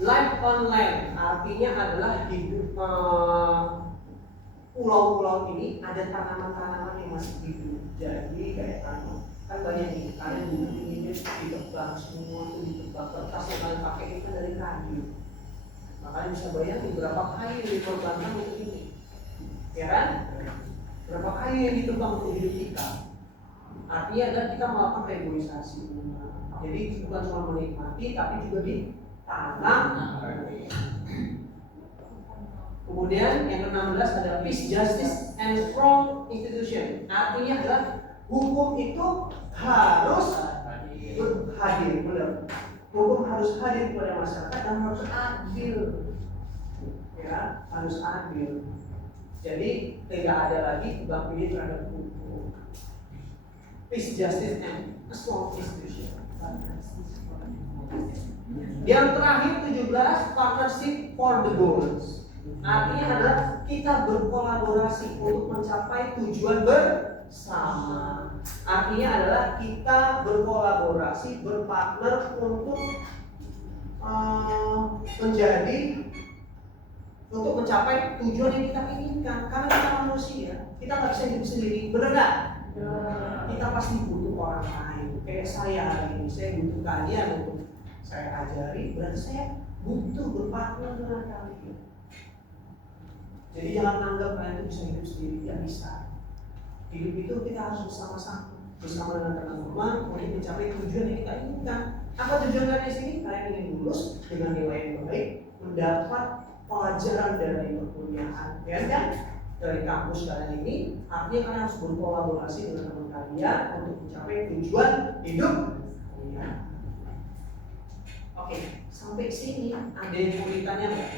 life on land, artinya adalah hidup pulau-pulau ini ada tanaman-tanaman yang masih hidup. Jadi kayak kan banyak nih, kalian dulu ini ditebang semua itu ditebang, kertas yang kalian pakai itu dari kayu. Makanya bisa bayangin berapa kayu yang dikorbankan untuk ini, ya kan? Berapa kayu yang ditebang untuk hidup kita. Artinya adalah kita melakukan reboisasi. Jadi bukan cuma menikmati, tapi juga ditanam. Kemudian yang ke-16 ada peace, justice, and strong institution. Artinya adalah hukum itu harus hadir, benar. Hukum harus hadir kepada masyarakat dan harus adil, ya, harus adil. Jadi tidak ada lagi tebang pilih terhadap hukum. Peace, justice, and a strong institution. Yang terakhir 17, partnership for the goals. Artinya adalah kita berkolaborasi untuk mencapai tujuan bersama. Artinya adalah kita berkolaborasi, berpartner untuk mencapai tujuan yang kita inginkan. Karena kita manusia, kita nggak bisa hidup sendiri, benar nggak? Kita pasti butuh orang lain. Kayak saya hari ini, saya butuh kalian untuk saya ajari. Berarti saya butuh berpartner dengan kalian. Jadi jangan anggap kalian itu bisa hidup sendiri, tidak bisa. Hidup itu kita harus bersama dengan teman-teman untuk mencapai tujuan yang kita inginkan. Apa tujuan kalian di sini? Kalian ingin lulus dengan nilai yang baik, mendapat pelajaran dari perkuliahan, ya kan? Dari kampus kalian ini, artinya kalian harus berkolaborasi dengan teman kalian untuk mencapai tujuan hidup kalian. Oke, sampai sini ada yang mau ditanya nggak?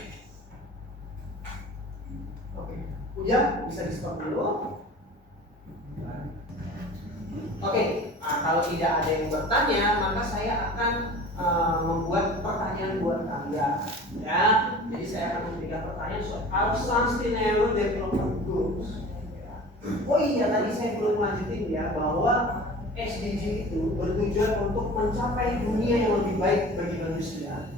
Oke, udah bisa di stop dulu. Oke, kalau tidak ada yang bertanya, maka saya akan membuat pertanyaan buat kalian. Ya, jadi saya akan memberikan pertanyaan soal sustainable development goals. Oh iya, tadi saya belum lanjutin ya bahwa SDG itu bertujuan untuk mencapai dunia yang lebih baik bagi manusia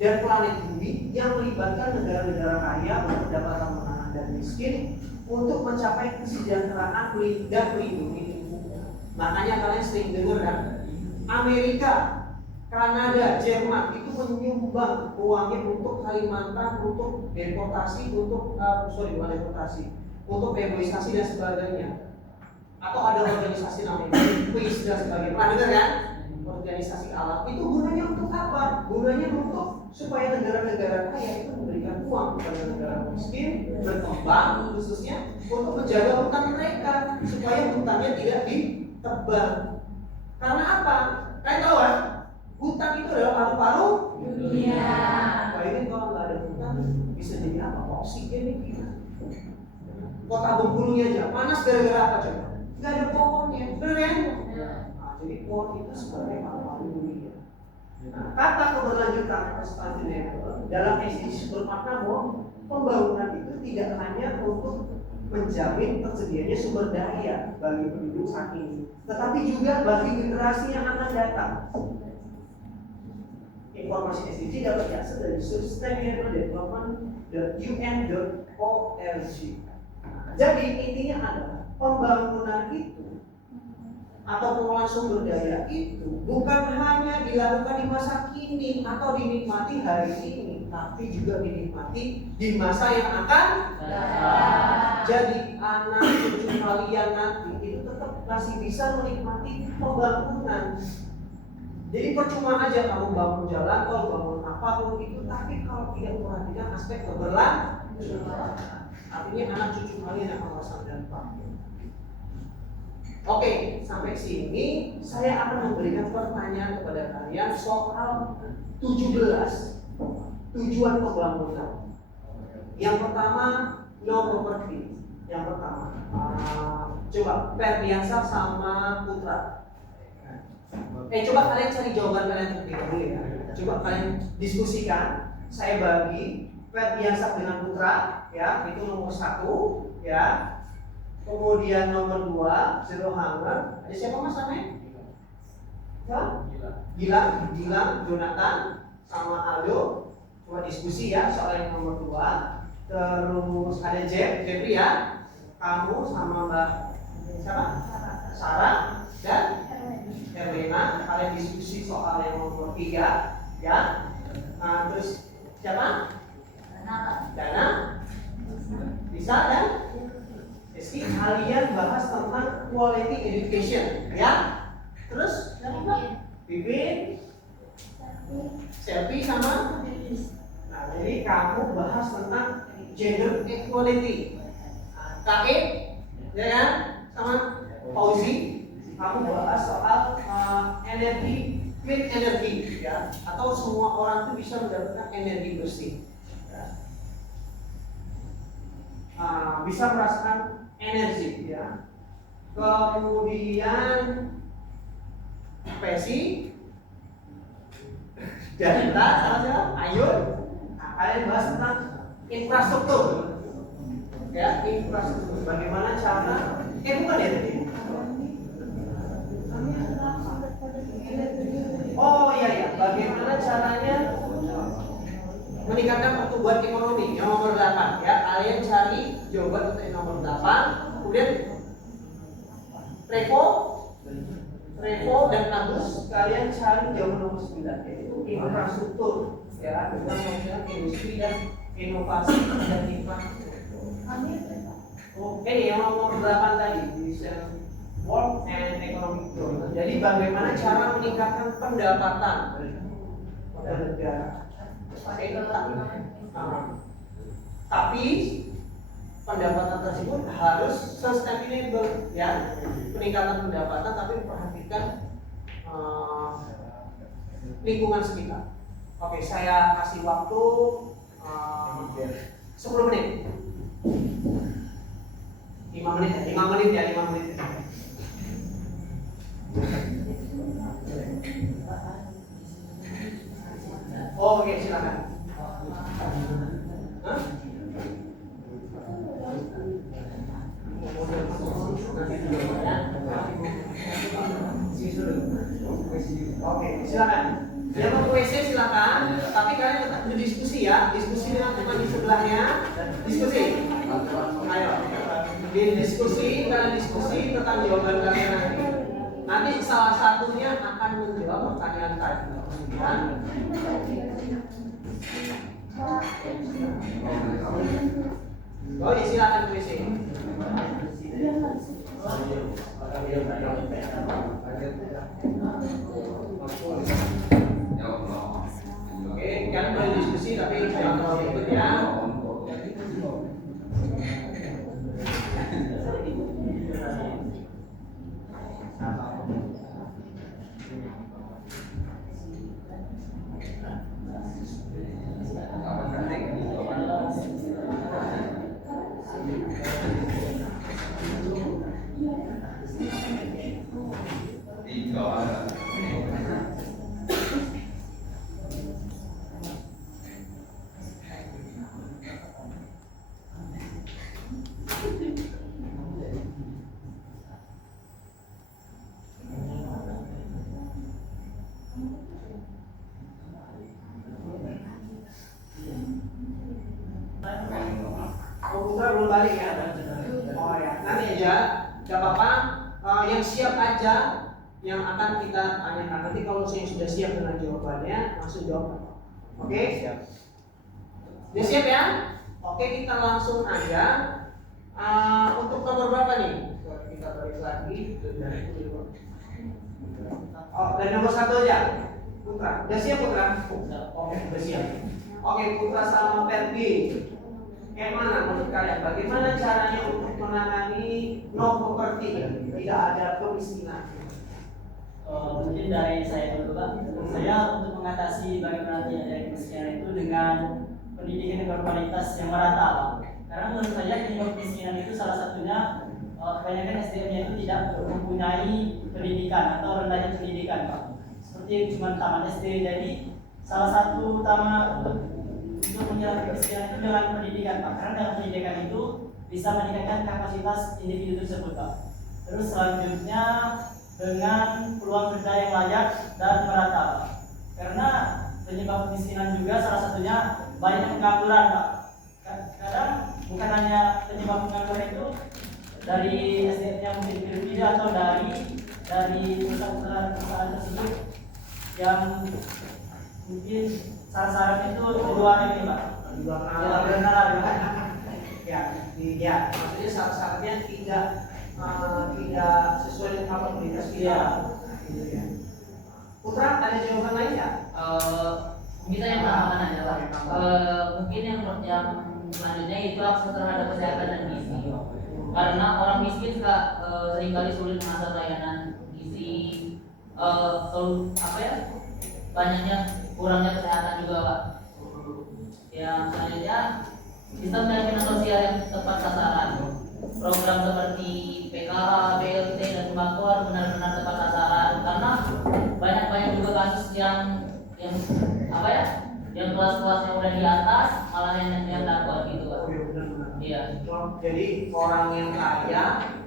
dan planet bumi yang melibatkan negara-negara kaya berpendapatan menengah dan miskin untuk mencapai kesejahteraan dan melindungi lingkungan. Makanya kalian sering dengar kan, Amerika, Kanada, Jerman itu menyumbang uangnya untuk Kalimantan, untuk deportasi, untuk untuk reboisasi dan sebagainya. Atau ada organisasi namanya Greenpeace dan sebagainya. Pernah dengar kan? Organisasi alam itu gunanya untuk apa? Gunanya untuk supaya negara-negara kaya itu memberikan uang kepada negara miskin berkembang, khususnya untuk menjaga hutan mereka supaya hutannya tidak ditebang. Karena apa? Kalian tahu kan? Hutan itu adalah paru-paru dunia. Bayangin kalau nggak ada hutan bisa jadi apa? Oksigen nih. Kota Bengkulunya aja panas gara-gara apa coba? Nggak ada pohonnya, benar kan? Nah, jadi pohon itu sebagai paru-paru dunia. Nah, kata keberlanjutan sustainable dalam SDGs bermakna bahwa pembangunan itu tidak hanya untuk menjamin tersedianya sumber daya bagi penduduk saat ini, tetapi juga bagi generasi yang akan datang. Informasi SDG dapat diakses dari Sustainable Development UN.org. Jadi intinya adalah pembangunan itu atau pengelolaan sumber daya itu bukan hanya dilakukan di masa kini atau dinikmati hari ini, tapi juga dinikmati di masa yang akan datang. Jadi anak cucu kalian nanti itu tetap masih bisa menikmati pembangunan. Jadi percuma aja kamu bangun jalan tol, bangun apapun itu, tapi kalau tidak memperhatikan aspek keberlanjutan, artinya anak cucu kalian yang akan dampak. Oke, sampai sini saya akan memberikan pertanyaan kepada kalian soal 17 tujuan pembangunan. Yang pertama, no property. Yang pertama, coba Ferdiansa sama Putra. Coba kalian cari jawaban kalian terlebih dahulu ya. Coba kalian diskusikan. Saya bagi Ferdiansa dengan Putra, ya itu nomor 1, ya. Kemudian nomor 2, Zero Hunger. Ada siapa mas namanya? Gilang, Jonathan, sama Aldo. Coba diskusi ya soal yang nomor 2. Terus ada Jeffrey ya. Kamu sama Mbak siapa? Sarah dan Herlena. Kalian diskusi soal yang nomor 3 ya. Terus siapa? Dana, Lisa dan Rizky. Kalian bahas tentang quality education ya. Terus Bibin, Selfie sama. Nah, jadi kamu bahas tentang gender equality. Kakek, ya kan? Sama Fauzi, kamu bahas soal energi, clean energy ya, atau semua orang itu bisa mendapatkan energi bersih. Ya. Bisa merasakan energi ya. Kemudian Pesi dan kita sama siapa? Ayo, kalian bahas tentang infrastruktur ya, infrastruktur bagaimana cara bukan ya tadi? Oh iya, bagaimana caranya meningkatkan pertumbuhan ekonomi yang nomor 8 ya. Kalian cari jawaban untuk yang nomor 8. Kemudian Revo dan Agus, kalian cari jawaban nomor 9 yaitu infrastruktur ya, dengan maksudnya industri dan inovasi dan infrastruktur. Ini yang nomor 8 tadi, decent work and economic growth. Jadi bagaimana cara meningkatkan pendapatan pada negara. Tapi pendapatan tersebut harus sustainable ya, peningkatan pendapatan tapi perhatikan lingkungan sekitar. Oke, saya kasih waktu 10 menit. 5 menit ya, 5 menit ya, 5 menit. Oh, oke, silakan. Hah? Oke, silakan. Yang mau WC silakan, tapi kalian tetap berdiskusi ya, diskusi dengan teman di sebelahnya, diskusi. Ayo, diskusi, kalian diskusi tentang jawaban kalian nanti. Nanti salah satunya akan menjawab pertanyaan tadi. Oh ya, silakan WC. Oke, kalian boleh diskusi tapi jangan terlalu ikut ya. Belum balik ya? Oh ya, nanti aja, gak apa-apa. Yang siap aja yang akan kita tanyakan. Nanti kalau saya sudah siap dengan jawabannya, langsung jawab. Oke? Sudah siap ya? Oke, kita langsung aja. Untuk nomor berapa nih? Kita balik lagi. Oh, dari nomor 1 aja. Putra, udah siap Putra? Oke, udah siap. Oke, Putra sama Ferdi. Kayak mana menurut kalian? Bagaimana caranya untuk menangani no poverty, tidak ada kemiskinan? Mungkin dari saya dulu Pak. Saya untuk mengatasi bagaimana tidak ada kemiskinan itu dengan pendidikan yang berkualitas yang merata Pak. Karena menurut saya penyebab kemiskinan itu salah satunya kebanyakan SDM-nya itu tidak mempunyai pendidikan atau rendahnya pendidikan Pak. Seperti cuma taman SD. Jadi salah satu utama untuk menghilangkan kemiskinan itu dengan pendidikan Pak. Karena dengan pendidikan itu bisa meningkatkan kapasitas individu tersebut Pak. Terus selanjutnya dengan peluang kerja yang layak dan merata Pak. Karena penyebab kemiskinan juga salah satunya banyak pengangguran Pak. Kadang bukan hanya penyebab pengangguran itu dari SDM-nya mungkin berbeda atau dari perusahaan tersebut yang mungkin sasaran itu di luar ini Pak. Di luar ya, maksudnya syarat-syaratnya tidak sesuai dengan kapabilitas kita. Gitu ya. Putra, ada jawaban lain nggak? Kita yang menambahkan aja Pak. Mungkin yang selanjutnya itu akses terhadap kesehatan dan gizi. Karena orang miskin seringkali sulit mengakses layanan gizi. Banyaknya kurangnya kesehatan juga Pak. Yang selanjutnya sistem jaminan sosial yang tepat sasaran. Program seperti PKH, BLT dan sembako harus benar-benar tepat sasaran. Karena banyak juga kasus yang kelas-kelasnya udah di atas malah yang dapat gitu Pak. Iya. Jadi orang yang kaya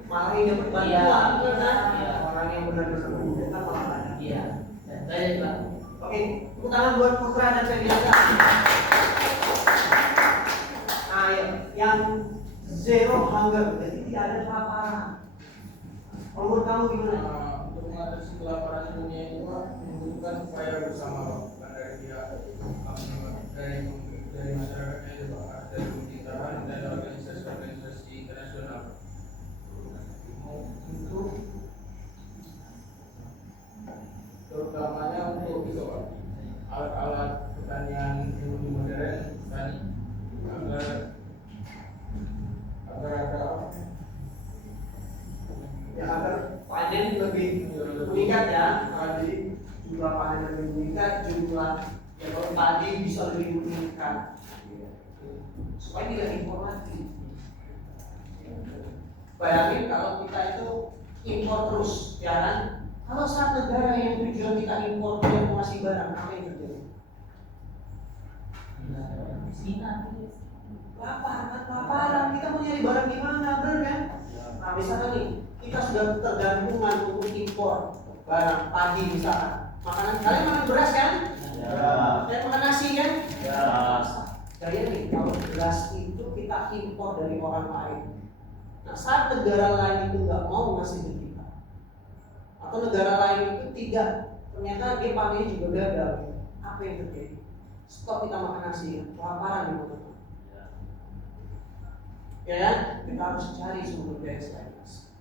malah yang dapat bantuan, kan? Iya. Orang yang benar-benar membutuhkan malah banyak. Iya. Baik Pak. Oke, tepuk tangan buat Putra dan Ferdiasa. Ayo, yang zero hunger, jadi tidak ada kelaparan. Menurut kamu gimana? Untuk mengatasi kelaparan dunia itu membutuhkan upaya bersama bukan dari pihak dari masyarakatnya juga, dari pemerintahan dan organisasi internasional. panen lebih meningkat ya. Jadi jumlah panen lebih meningkat, jumlah ya kalau padi bisa lebih meningkat. Supaya tidak impor lagi. Bayangin kalau kita itu impor terus, ya kan? Kalau saat negara yang tujuan kita impor dia masih barang, apa yang terjadi? Laparan, kita mau nyari barang gimana, bener kan? Nah misalkan nih, kita sudah tergantungan untuk impor barang padi misalkan. Makanan, kalian makan beras kan? Ya. Kalian makan nasi kan? Ya. Kalian nih, kalau beras itu kita impor dari orang lain. Nah saat negara lain itu nggak mau ngasih ke kita, atau negara lain itu tidak, ternyata dia panennya juga gagal, apa yang terjadi? Stop kita makan nasi, kelaparan di mana? Ya kan? Kita harus cari sumber daya selain nasi.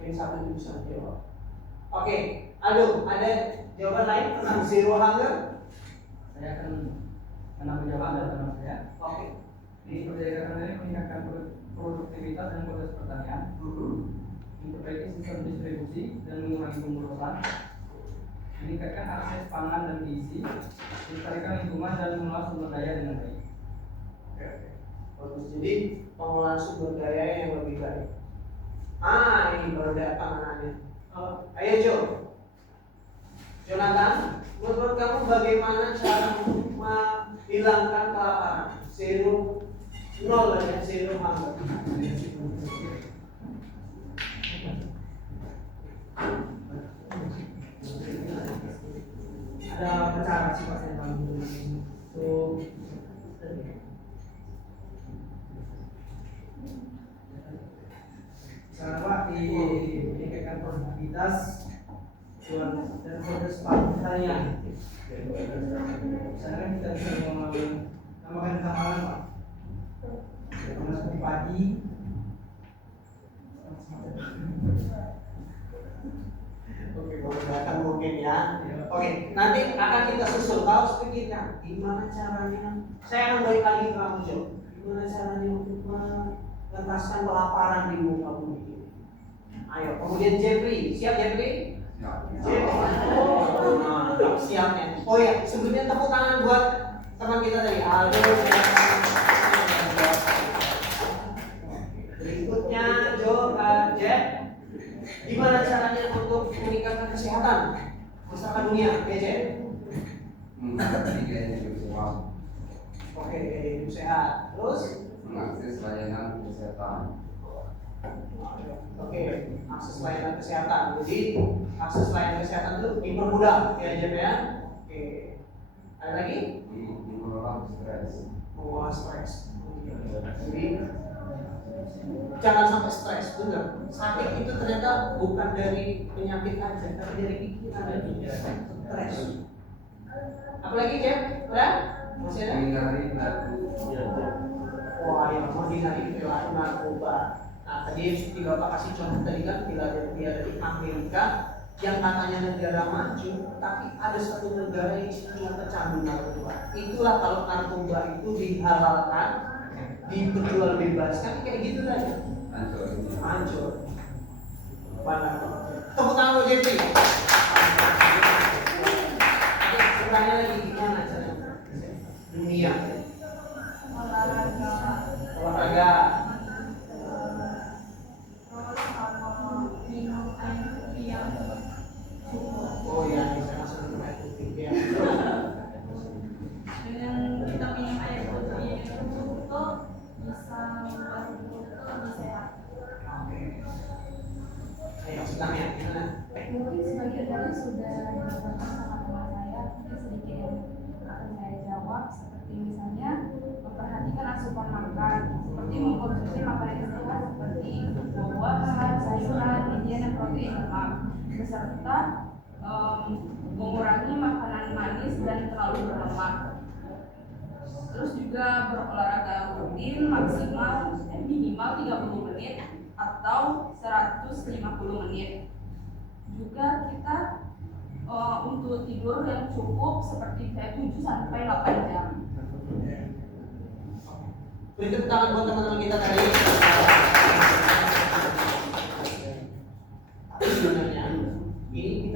Ini satu itu bisa jawab. Oke, aduh, ada jawaban lain tentang zero hunger? Saya akan menambah jawaban dari teman saya. Oke. Ini kebijakan ini meningkatkan produktivitas dan kualitas pertanian, memperbaiki sistem distribusi dan mengurangi pemborosan, meningkatkan akses pangan dan gizi, melestarikan lingkungan dan mengolah sumber daya dengan baik. Oke. Bagus. Jadi pengolahan sumber daya yang lebih baik. Ini baru datang anaknya. Ayo Jo. Jonathan, menurut kamu bagaimana cara menghilangkan kelaparan? Nol ya, zero hunger. Ada cara sih Pak saya bantu untuk misalnya Pak di meningkatkan produktivitas dan kualitas pertanian. Misalnya kita bisa menambahkan tanaman Pak, seperti padi. Oke, baru datang mungkin ya. Oke, nanti akan kita susul. Kau pikirkan gimana caranya. Saya akan balik lagi ke kamu Jo. Gimana caranya untuk mengentaskan kelaparan di muka bumi ini. Ayo, kemudian Jeffrey, siap Jeffrey? Jeffrey. Oh, mantap siapnya. Oh ya, sebelumnya tepuk tangan buat teman kita tadi Aldo. Berikutnya Jo, Jeff. Gimana caranya untuk meningkatkan kesehatan masyarakat dunia, ya Jeff? Oke, hidup sehat. Terus? Mengakses layanan kesehatan. Oke, akses layanan kesehatan. Jadi akses layanan kesehatan itu dipermudah, ya Jeff ya. Oke. Ada lagi? Mengelola stres. Mengolah stres. Jadi jangan sampai stres, benar. Sakit itu ternyata bukan dari penyakit aja, tapi dari pikiran dan stres. Apalagi Jeff? Udah? Masih ada? Menghindari perilaku. Wah, yang menghindari perilaku narkoba. Nah, tadi Bapak kasih contoh tadi kan Philadelphia dari Amerika yang katanya negara maju, tapi ada satu negara yang istilahnya pecandu narkoba. Itulah kalau narkoba itu dihalalkan, diperjualbebaskan kayak gitu tadi. Hancur. Mana? Tepuk tangan buat Jeffrey. Pertanyaan lagi gimana caranya? Dunia. Olahraga. Oh iya, bisa masuk ke air putih ya. Dengan kita minum air putih yang cukup bisa membuat tubuh lebih sehat. Oke. Ayo, silahkan gimana? Mungkin sebagian dari sudah dijelaskan sama teman saya, mungkin sedikit yang akan saya jawab seperti misalnya memperhatikan asupan makan, seperti mengkonsumsi makanan yang sehat seperti buah-buahan, sayuran, gizian dan protein lemak, beserta mengurangi makanan manis dan terlalu berlemak. Terus juga berolahraga rutin minimal 30 menit atau 150 menit. Juga kita untuk tidur yang cukup seperti 7 sampai 8 jam. Beri tepuk tangan buat teman-teman kita tadi.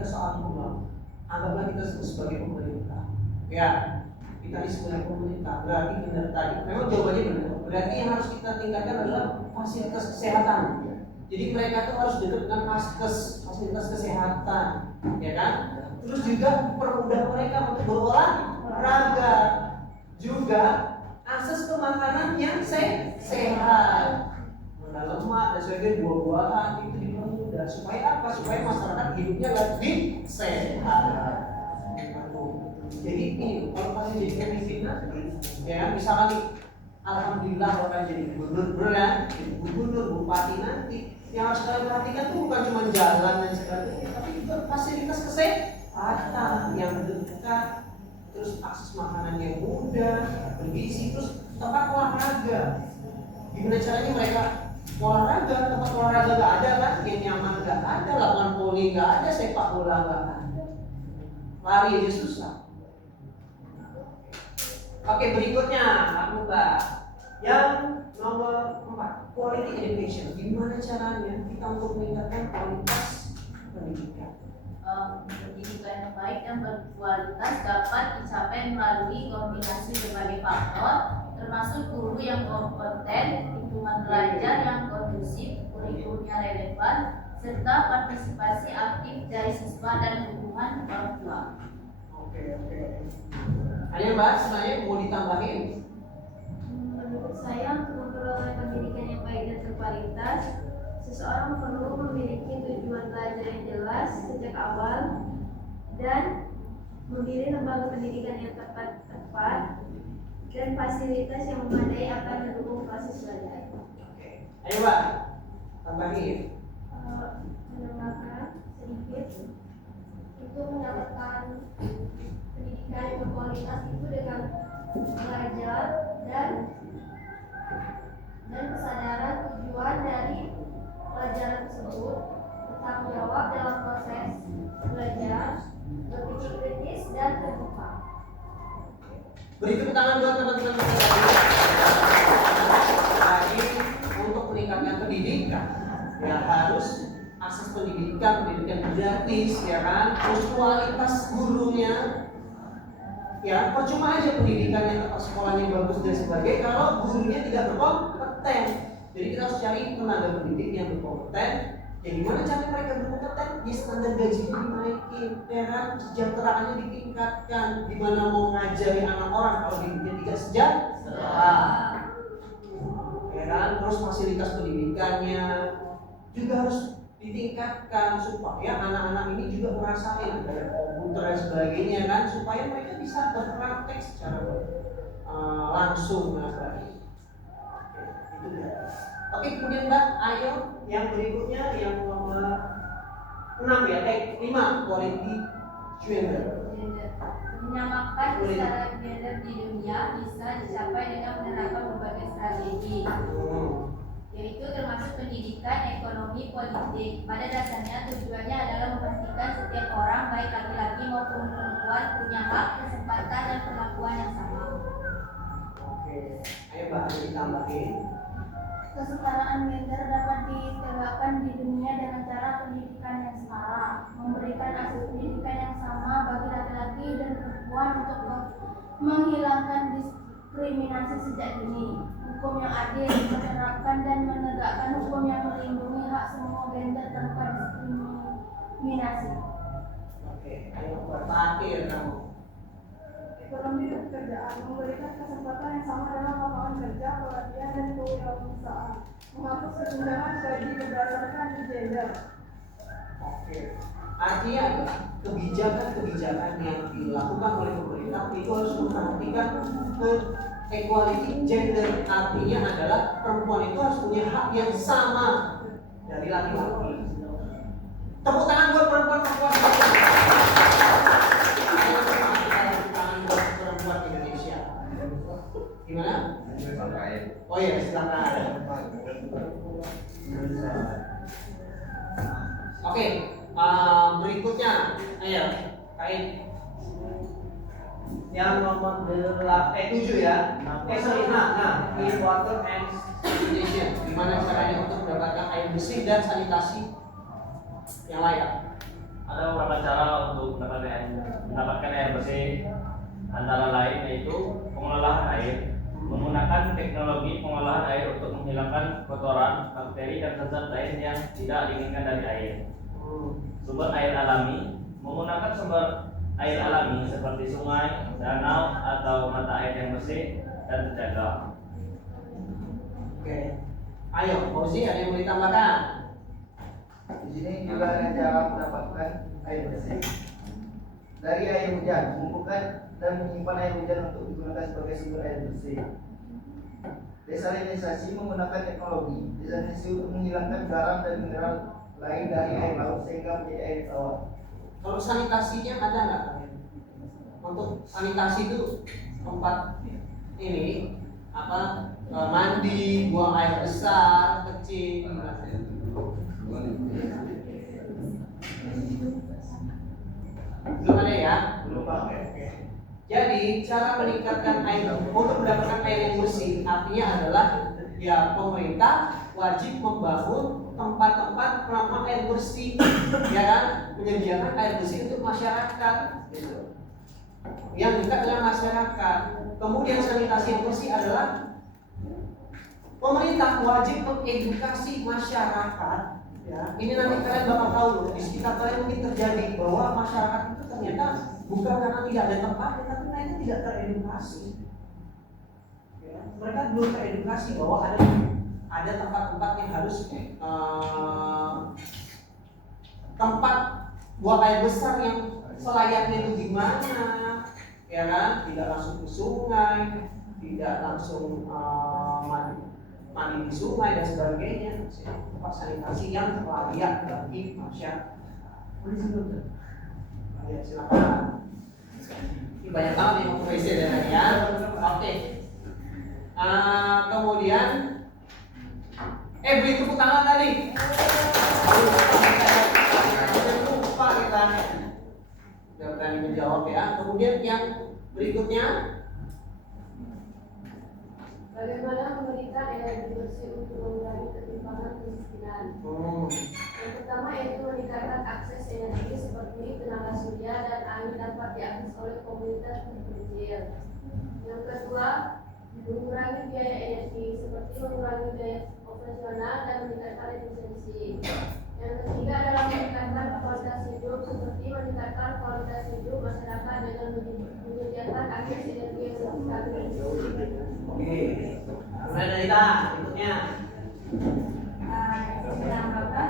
kita soal uang, anggaplah kita sebagai pemerintah. Ya, kita sebagai pemerintah berarti benar tadi. Memang jawabannya benar. Berarti yang harus kita tingkatkan adalah fasilitas kesehatan. Jadi mereka tuh harus dekat dengan fasilitas kesehatan, ya kan? Terus juga permudah mereka untuk berolahraga, juga akses ke makanan yang sehat, rendah lemak dan sebagainya, buah-buahan itu dipermudah. Supaya apa? Supaya masyarakat hidupnya lebih sehat. Jadi ini kalau kalian jadi pemimpin, ya misalnya nih, alhamdulillah kalau kalian jadi gubernur, jadi gubernur, bupati nanti, yang harus kalian perhatikan tuh bukan cuma jalan dan sebagainya, tapi juga fasilitas kesehatan yang dekat, terus akses makanan yang mudah, bergizi, terus tempat olahraga. Gimana caranya mereka olahraga? Tempat olahraga gak ada kan? Yang nyaman gak ada, lapangan voli gak ada, sepak bola gak ada, lari aja susah. Oke, berikutnya aku bahas yang nomor 4, quality education. Gimana caranya kita untuk meningkatkan kualitas pendidikan? Pendidikan yang baik dan berkualitas dapat dicapai melalui kombinasi berbagai faktor, termasuk guru yang kompeten, lingkungan belajar yang kondusif, kurikulumnya relevan, serta partisipasi aktif dari siswa dan dukungan orang tua. Oke. Ada yang bahas sebenarnya mau ditambahin? Menurut saya, untuk memperoleh pendidikan yang baik dan berkualitas, seseorang perlu memiliki tujuan belajar yang jelas sejak awal dan memilih lembaga pendidikan yang tepat dan fasilitas yang memadai akan mendukung proses belajar. Oke. Ayo Mbak, tambahin. Menambahkan sedikit, untuk mendapatkan pendidikan yang berkualitas itu dengan belajar dan kesadaran tujuan dari pelajaran tersebut, bertanggung jawab dalam proses belajar, berpikir kritis dan terbuka. Beri tepuk tangan buat teman-teman kita. Jadi untuk meningkatkan pendidikan, ya harus akses pendidikan gratis, ya kan? Terus kualitas gurunya, ya percuma aja pendidikannya atau sekolahnya bagus dan sebagainya kalau gurunya tidak berkompeten. Jadi kita harus cari tenaga pendidik yang berkompeten. Ya gimana cara mereka berkompeten? Di standar gajinya dinaikin, ya kan? Sejahteraannya ditingkatkan. Gimana mau ngajari anak orang kalau hidupnya tidak sejahtera? Ya kan? Terus fasilitas pendidikannya juga harus ditingkatkan supaya anak-anak ini juga merasakan ada komputer dan sebagainya kan, supaya mereka bisa berpraktek secara langsung itu dia. Oke, kemudian Mbak, ayo yang berikutnya yang nomor 6 ya, 5, quality gender. Menyamakan kesetaraan gender di dunia bisa dicapai dengan menerapkan berbagai strategi, yaitu termasuk pendidikan, ekonomi, politik. Pada dasarnya tujuannya adalah memastikan setiap orang, baik laki-laki maupun perempuan, punya hak, kesempatan, dan perlakuan yang sama. Oke, ayo Mbak, ada ditambahin. Kesetaraan gender dapat ditegakkan di dunia dengan cara pendidikan yang setara, memberikan akses pendidikan yang sama bagi laki-laki dan perempuan untuk menghilangkan diskriminasi sejak dini, hukum yang adil, menerapkan dan menegakkan hukum yang melindungi hak semua gender tanpa diskriminasi. Oke, ayo berpikir kamu. Ekonomi dan pekerjaan, memberikan kesempatan yang sama dalam lapangan kerja, pelatihan dan kewirausahaan, menghapus kesenjangan gaji berdasarkan gender. Oke, artinya adalah kebijakan-kebijakan yang dilakukan oleh pemerintah itu harus memperhatikan ke equality gender. Artinya adalah perempuan itu harus punya hak yang sama dari laki-laki. Tepuk tangan buat perempuan-perempuan. Indonesia. Gimana? Oh iya, silakan. Oke, berikutnya, ayo, kait yang nomor 7 ya. Sorry, clean water and sanitation. Gimana caranya untuk mendapatkan air bersih dan sanitasi yang layak? ada beberapa cara untuk mendapatkan air bersih, antara lain yaitu pengolahan air menggunakan teknologi pengolahan air untuk menghilangkan kotoran, bakteri dan zat lain yang tidak diinginkan dari air. Sumber air alami menggunakan sumber air alami seperti sungai, danau atau mata air yang bersih dan terjaga. Oke. Ayo, Fauzi, ada yang mau ditambahkan? Di sini juga ada cara mendapatkan air bersih dari air hujan, mengumpulkan dan menyimpan air hujan untuk digunakan sebagai sumber air bersih. Desalinisasi menggunakan teknologi desalinisasi untuk menghilangkan garam dan mineral lain dari air laut sehingga menjadi air tawar. Kalau sanitasinya ada nggak? Untuk sanitasi itu tempat ini apa mandi, buang air besar, kecil. Belum ada ya? Belum pakai. Jadi cara meningkatkan air untuk mendapatkan air yang bersih artinya adalah ya pemerintah wajib membangun tempat-tempat penampungan air bersih, ya kan, menyediakan air bersih untuk masyarakat, gitu. Yang dekat dengan masyarakat. Kemudian sanitasi yang bersih adalah pemerintah wajib mengedukasi masyarakat. Ya, ini nanti kalian bakal tahu di sekitar kalian mungkin terjadi bahwa masyarakat itu ternyata bukan karena tidak ada tempat, tapi mereka tidak teredukasi. Ya, mereka belum teredukasi bahwa ada tempat-tempat yang harus tempat buang air besar yang selayaknya itu gimana, ya kan? Tidak langsung ke sungai, tidak langsung mandi di sungai dan sebagainya. Tempat sanitasi yang layak bagi masyarakat. Ya, silakan. Ini banyak banget yang mau WC dan ya. Oke. Kemudian beri tepuk tangan tadi. Lupa kita. Sudah berani menjawab ya. Kemudian yang berikutnya, bagaimana memberikan energi bersih untuk mengurangi ketimpangan kemiskinan? Yang pertama yaitu meningkatkan akses energi seperti tenaga surya dan angin dapat diakses oleh komunitas terpencil. Yang kedua, mengurangi biaya energi seperti mengurangi biaya operasional dan meningkatkan efisiensi. Yang ketiga adalah meningkatkan kualitas hidup seperti meningkatkan kualitas hidup masyarakat dengan menyediakan akses energi yang stabil. oke. Mulai dari berikutnya. Menambahkan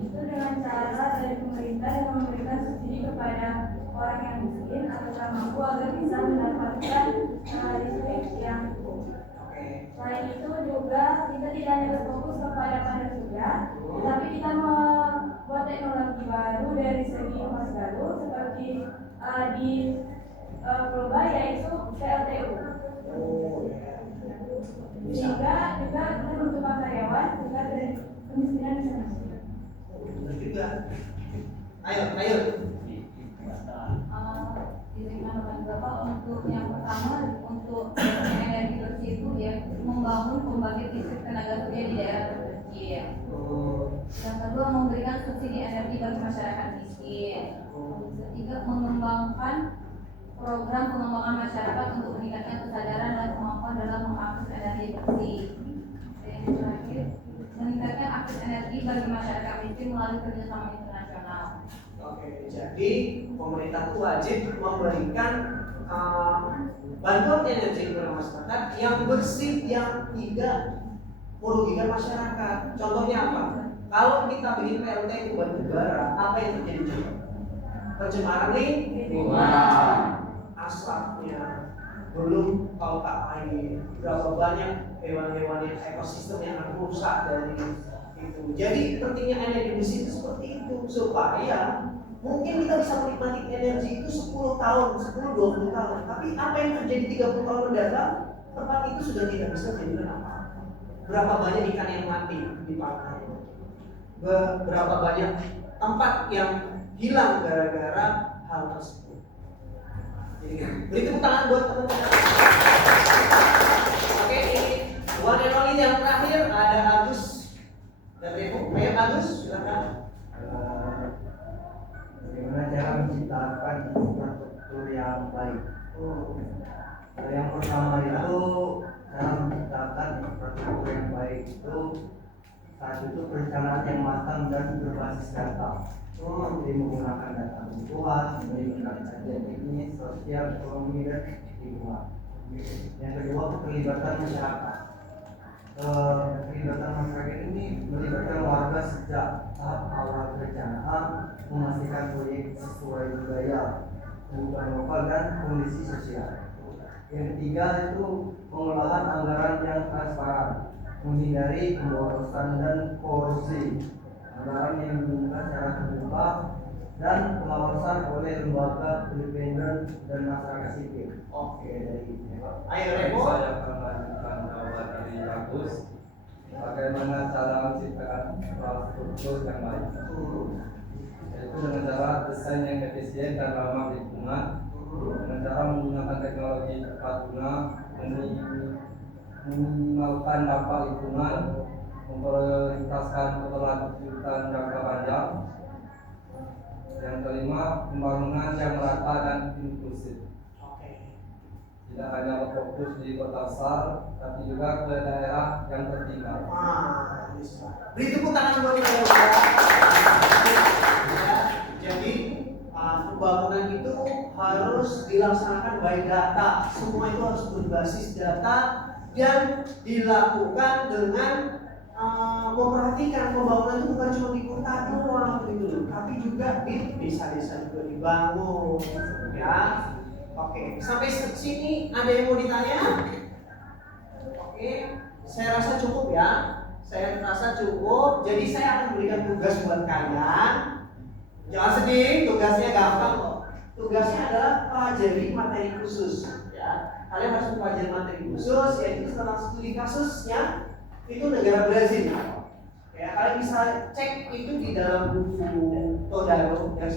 itu dengan cara dari pemerintah yang memberikan subsidi kepada orang yang miskin atau tak mampu agar bisa mendapatkan listrik yang cukup. Selain itu juga kita tidak hanya berfokus kepada panel surya, tetapi kita membuat teknologi baru dari segi emas baru seperti di global yaitu PLTU. Sehingga juga penutupan karyawan juga dari kemiskinan di sana. Benar juga. Ayo. Diberikan oleh Bapak untuk yang pertama untuk energi bersih itu ya membangun pembangkit listrik tenaga surya di daerah terpencil. Yang kedua memberikan subsidi energi bagi masyarakat miskin. Ketiga mengembangkan program pengembangan masyarakat untuk meningkatkan kesadaran dan kemampuan dalam mengakses energi bersih. Dan yang terakhir meningkatkan akses energi bagi masyarakat miskin melalui kerjasama internasional. Oke, jadi pemerintah itu wajib memberikan bantuan energi kepada masyarakat yang bersih, yang tidak merugikan masyarakat. Contohnya apa? Kalau kita bikin PLTU batu bara, apa yang terjadi? Pencemaran lingkungan, asapnya, belum pauta air, berapa banyak hewan-hewan yang ekosistem yang akan rusak dari itu. Jadi pentingnya energi bersih itu seperti itu supaya mungkin kita bisa menikmati energi itu 10 tahun, 10-20 tahun. Tapi apa yang terjadi 30 tahun mendatang, tempat itu sudah tidak bisa dijadikan apa-apa. Berapa banyak ikan yang mati di pantai? Berapa banyak tempat yang hilang gara-gara hal tersebut. Jadi beri tepuk tangan buat teman-teman. Oke, ini one and only yang terakhir ada Agus dari Agus, silakan. yang baik. Yang pertama itu dalam menciptakan infrastruktur yang baik itu satu itu perencanaan yang matang dan berbasis data. Jadi menggunakan data kebutuhan, menggunakan kajian teknis, sosial, ekonomi dan lingkungan. Yang kedua keterlibatan masyarakat. Keterlibatan masyarakat ini melibatkan warga sejak tahap awal perencanaan, memastikan proyek sesuai budaya, kebutuhan lokal dan kondisi sosial. Yang ketiga itu pengolahan anggaran yang transparan, menghindari pemborosan dan korupsi, anggaran yang diumumkan secara terbuka dan pengawasan oleh lembaga independen dan masyarakat sipil. Oke, dari Ayo Remo. Saya akan melanjutkan jawaban dari Agus. Bagaimana cara menciptakan infrastruktur yang baik? Yaitu dengan cara desain yang efisien dan ramah lingkungan, dengan cara menggunakan teknologi tepat guna, meminimalkan dampak lingkungan, memprioritaskan keberlanjutan jangka panjang. Yang kelima, pembangunan yang merata dan inklusif. Tidak hanya berfokus di kota besar, tapi juga ke daerah yang tertinggal. Beri tepuk tangan buat mereka. Ya, jadi pembangunan itu harus dilaksanakan by data. Semua itu harus berbasis data dan dilakukan dengan memperhatikan pembangunan itu bukan cuma di kota doang gitu, tapi juga di desa-desa juga dibangun. Ya. Oke, sampai sini ada yang mau ditanya? Oke, saya rasa cukup ya. Saya rasa cukup. Jadi saya akan berikan tugas buat kalian. Jangan sedih, tugasnya gampang kok. Tugasnya adalah pelajari materi khusus. Ya, kalian harus mempelajari materi khusus, yaitu tentang studi kasusnya itu negara Brazil. Ya, kalian bisa cek itu di dalam buku Todaro dan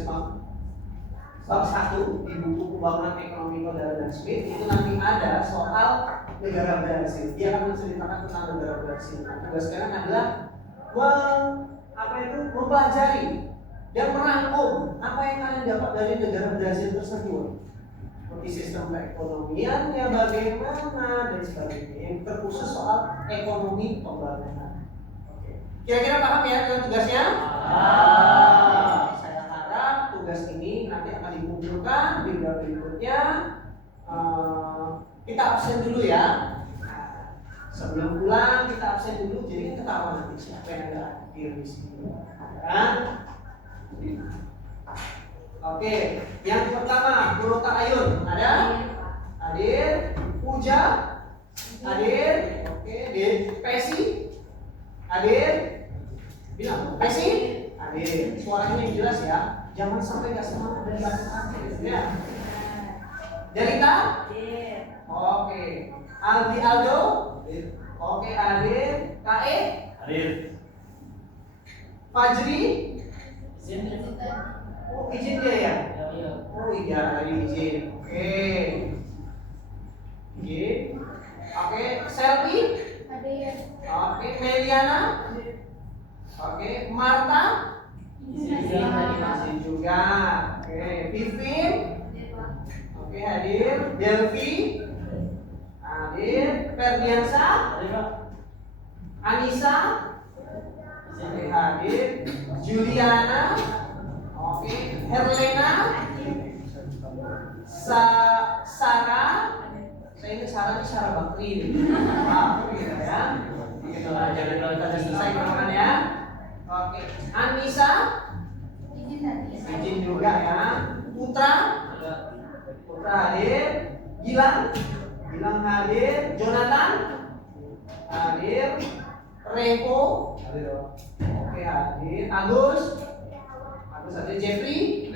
bab 1 di buku pembangunan ekonomi Todaro dan Smith. Itu nanti ada soal negara Brazil. Dia akan menceritakan tentang negara Brazil. Tugas kalian adalah mempelajari dan merangkum apa yang kalian dapat dari negara Brazil tersebut. Seperti sistem perekonomiannya bagaimana dan sebagainya. Yang terkhusus soal ekonomi pembangunan. Oke. Kira-kira paham ya dengan tugasnya? Saya harap tugas ini nanti akan dikumpulkan di bulan berikutnya. Kita absen dulu ya. Sebelum pulang kita absen dulu, jadi ketahuan nanti siapa yang nggak hadir di sini. Kan? Oke, yang pertama Guru Ayun ada? Hadir. Puja? Hadir. Oke, Pesi? Hadir. Bilang, Pesi? Hadir. Suaranya yang jelas ya. Jangan sampai nggak semangat dan batuk ya. Jarita? Oke. Aldi Aldo? Oke, hadir. Kae? Hadir. Fajri? Izin. Oh, izin dia ya? Iya. Oh iya, tadi izin. Oke. Izin. Oke, Selvi? Hadir. Oke, Meliana? Oke, Marta? Izin juga. Oke, Vivin? Oke, hadir. Delvi? Hadir. Ferdiansa? Anissa? Oke, hadir. Juliana? Oke, Herlena? Sarah? Saya ingat Sarah ini Sarah Bakri. Gitu ya. Gitu lah, jangan selesai kenalan ya. Oke, Anissa? Izin juga ya. Putra? Putra hadir. Gilang? Gilang hadir. Jonathan? Hadir. Revo? Oke, hadir. Agus? Agus hadir. Jeffrey?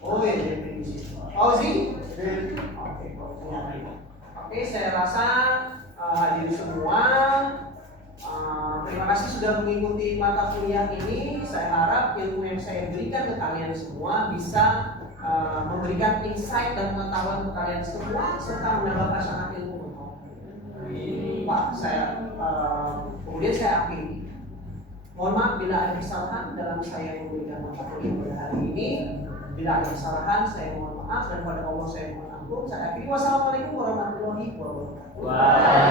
Oh ya, Jeffrey di sini. Fauzi? Oke, Fauzi hadir. Oke, saya rasa hadir semua. Terima kasih sudah mengikuti mata kuliah ini. Saya harap ilmu yang saya berikan ke kalian semua bisa memberikan insight dan pengetahuan ke kalian semua serta menambah pasangan ilmu. Pak, kemudian saya akhiri. Mohon maaf bila ada kesalahan dalam saya memberikan mata kuliah pada hari ini. Bila ada kesalahan saya mohon maaf dan pada Allah saya mohon ampun. Saya akhiri wassalamualaikum warahmatullahi wabarakatuh. Wah.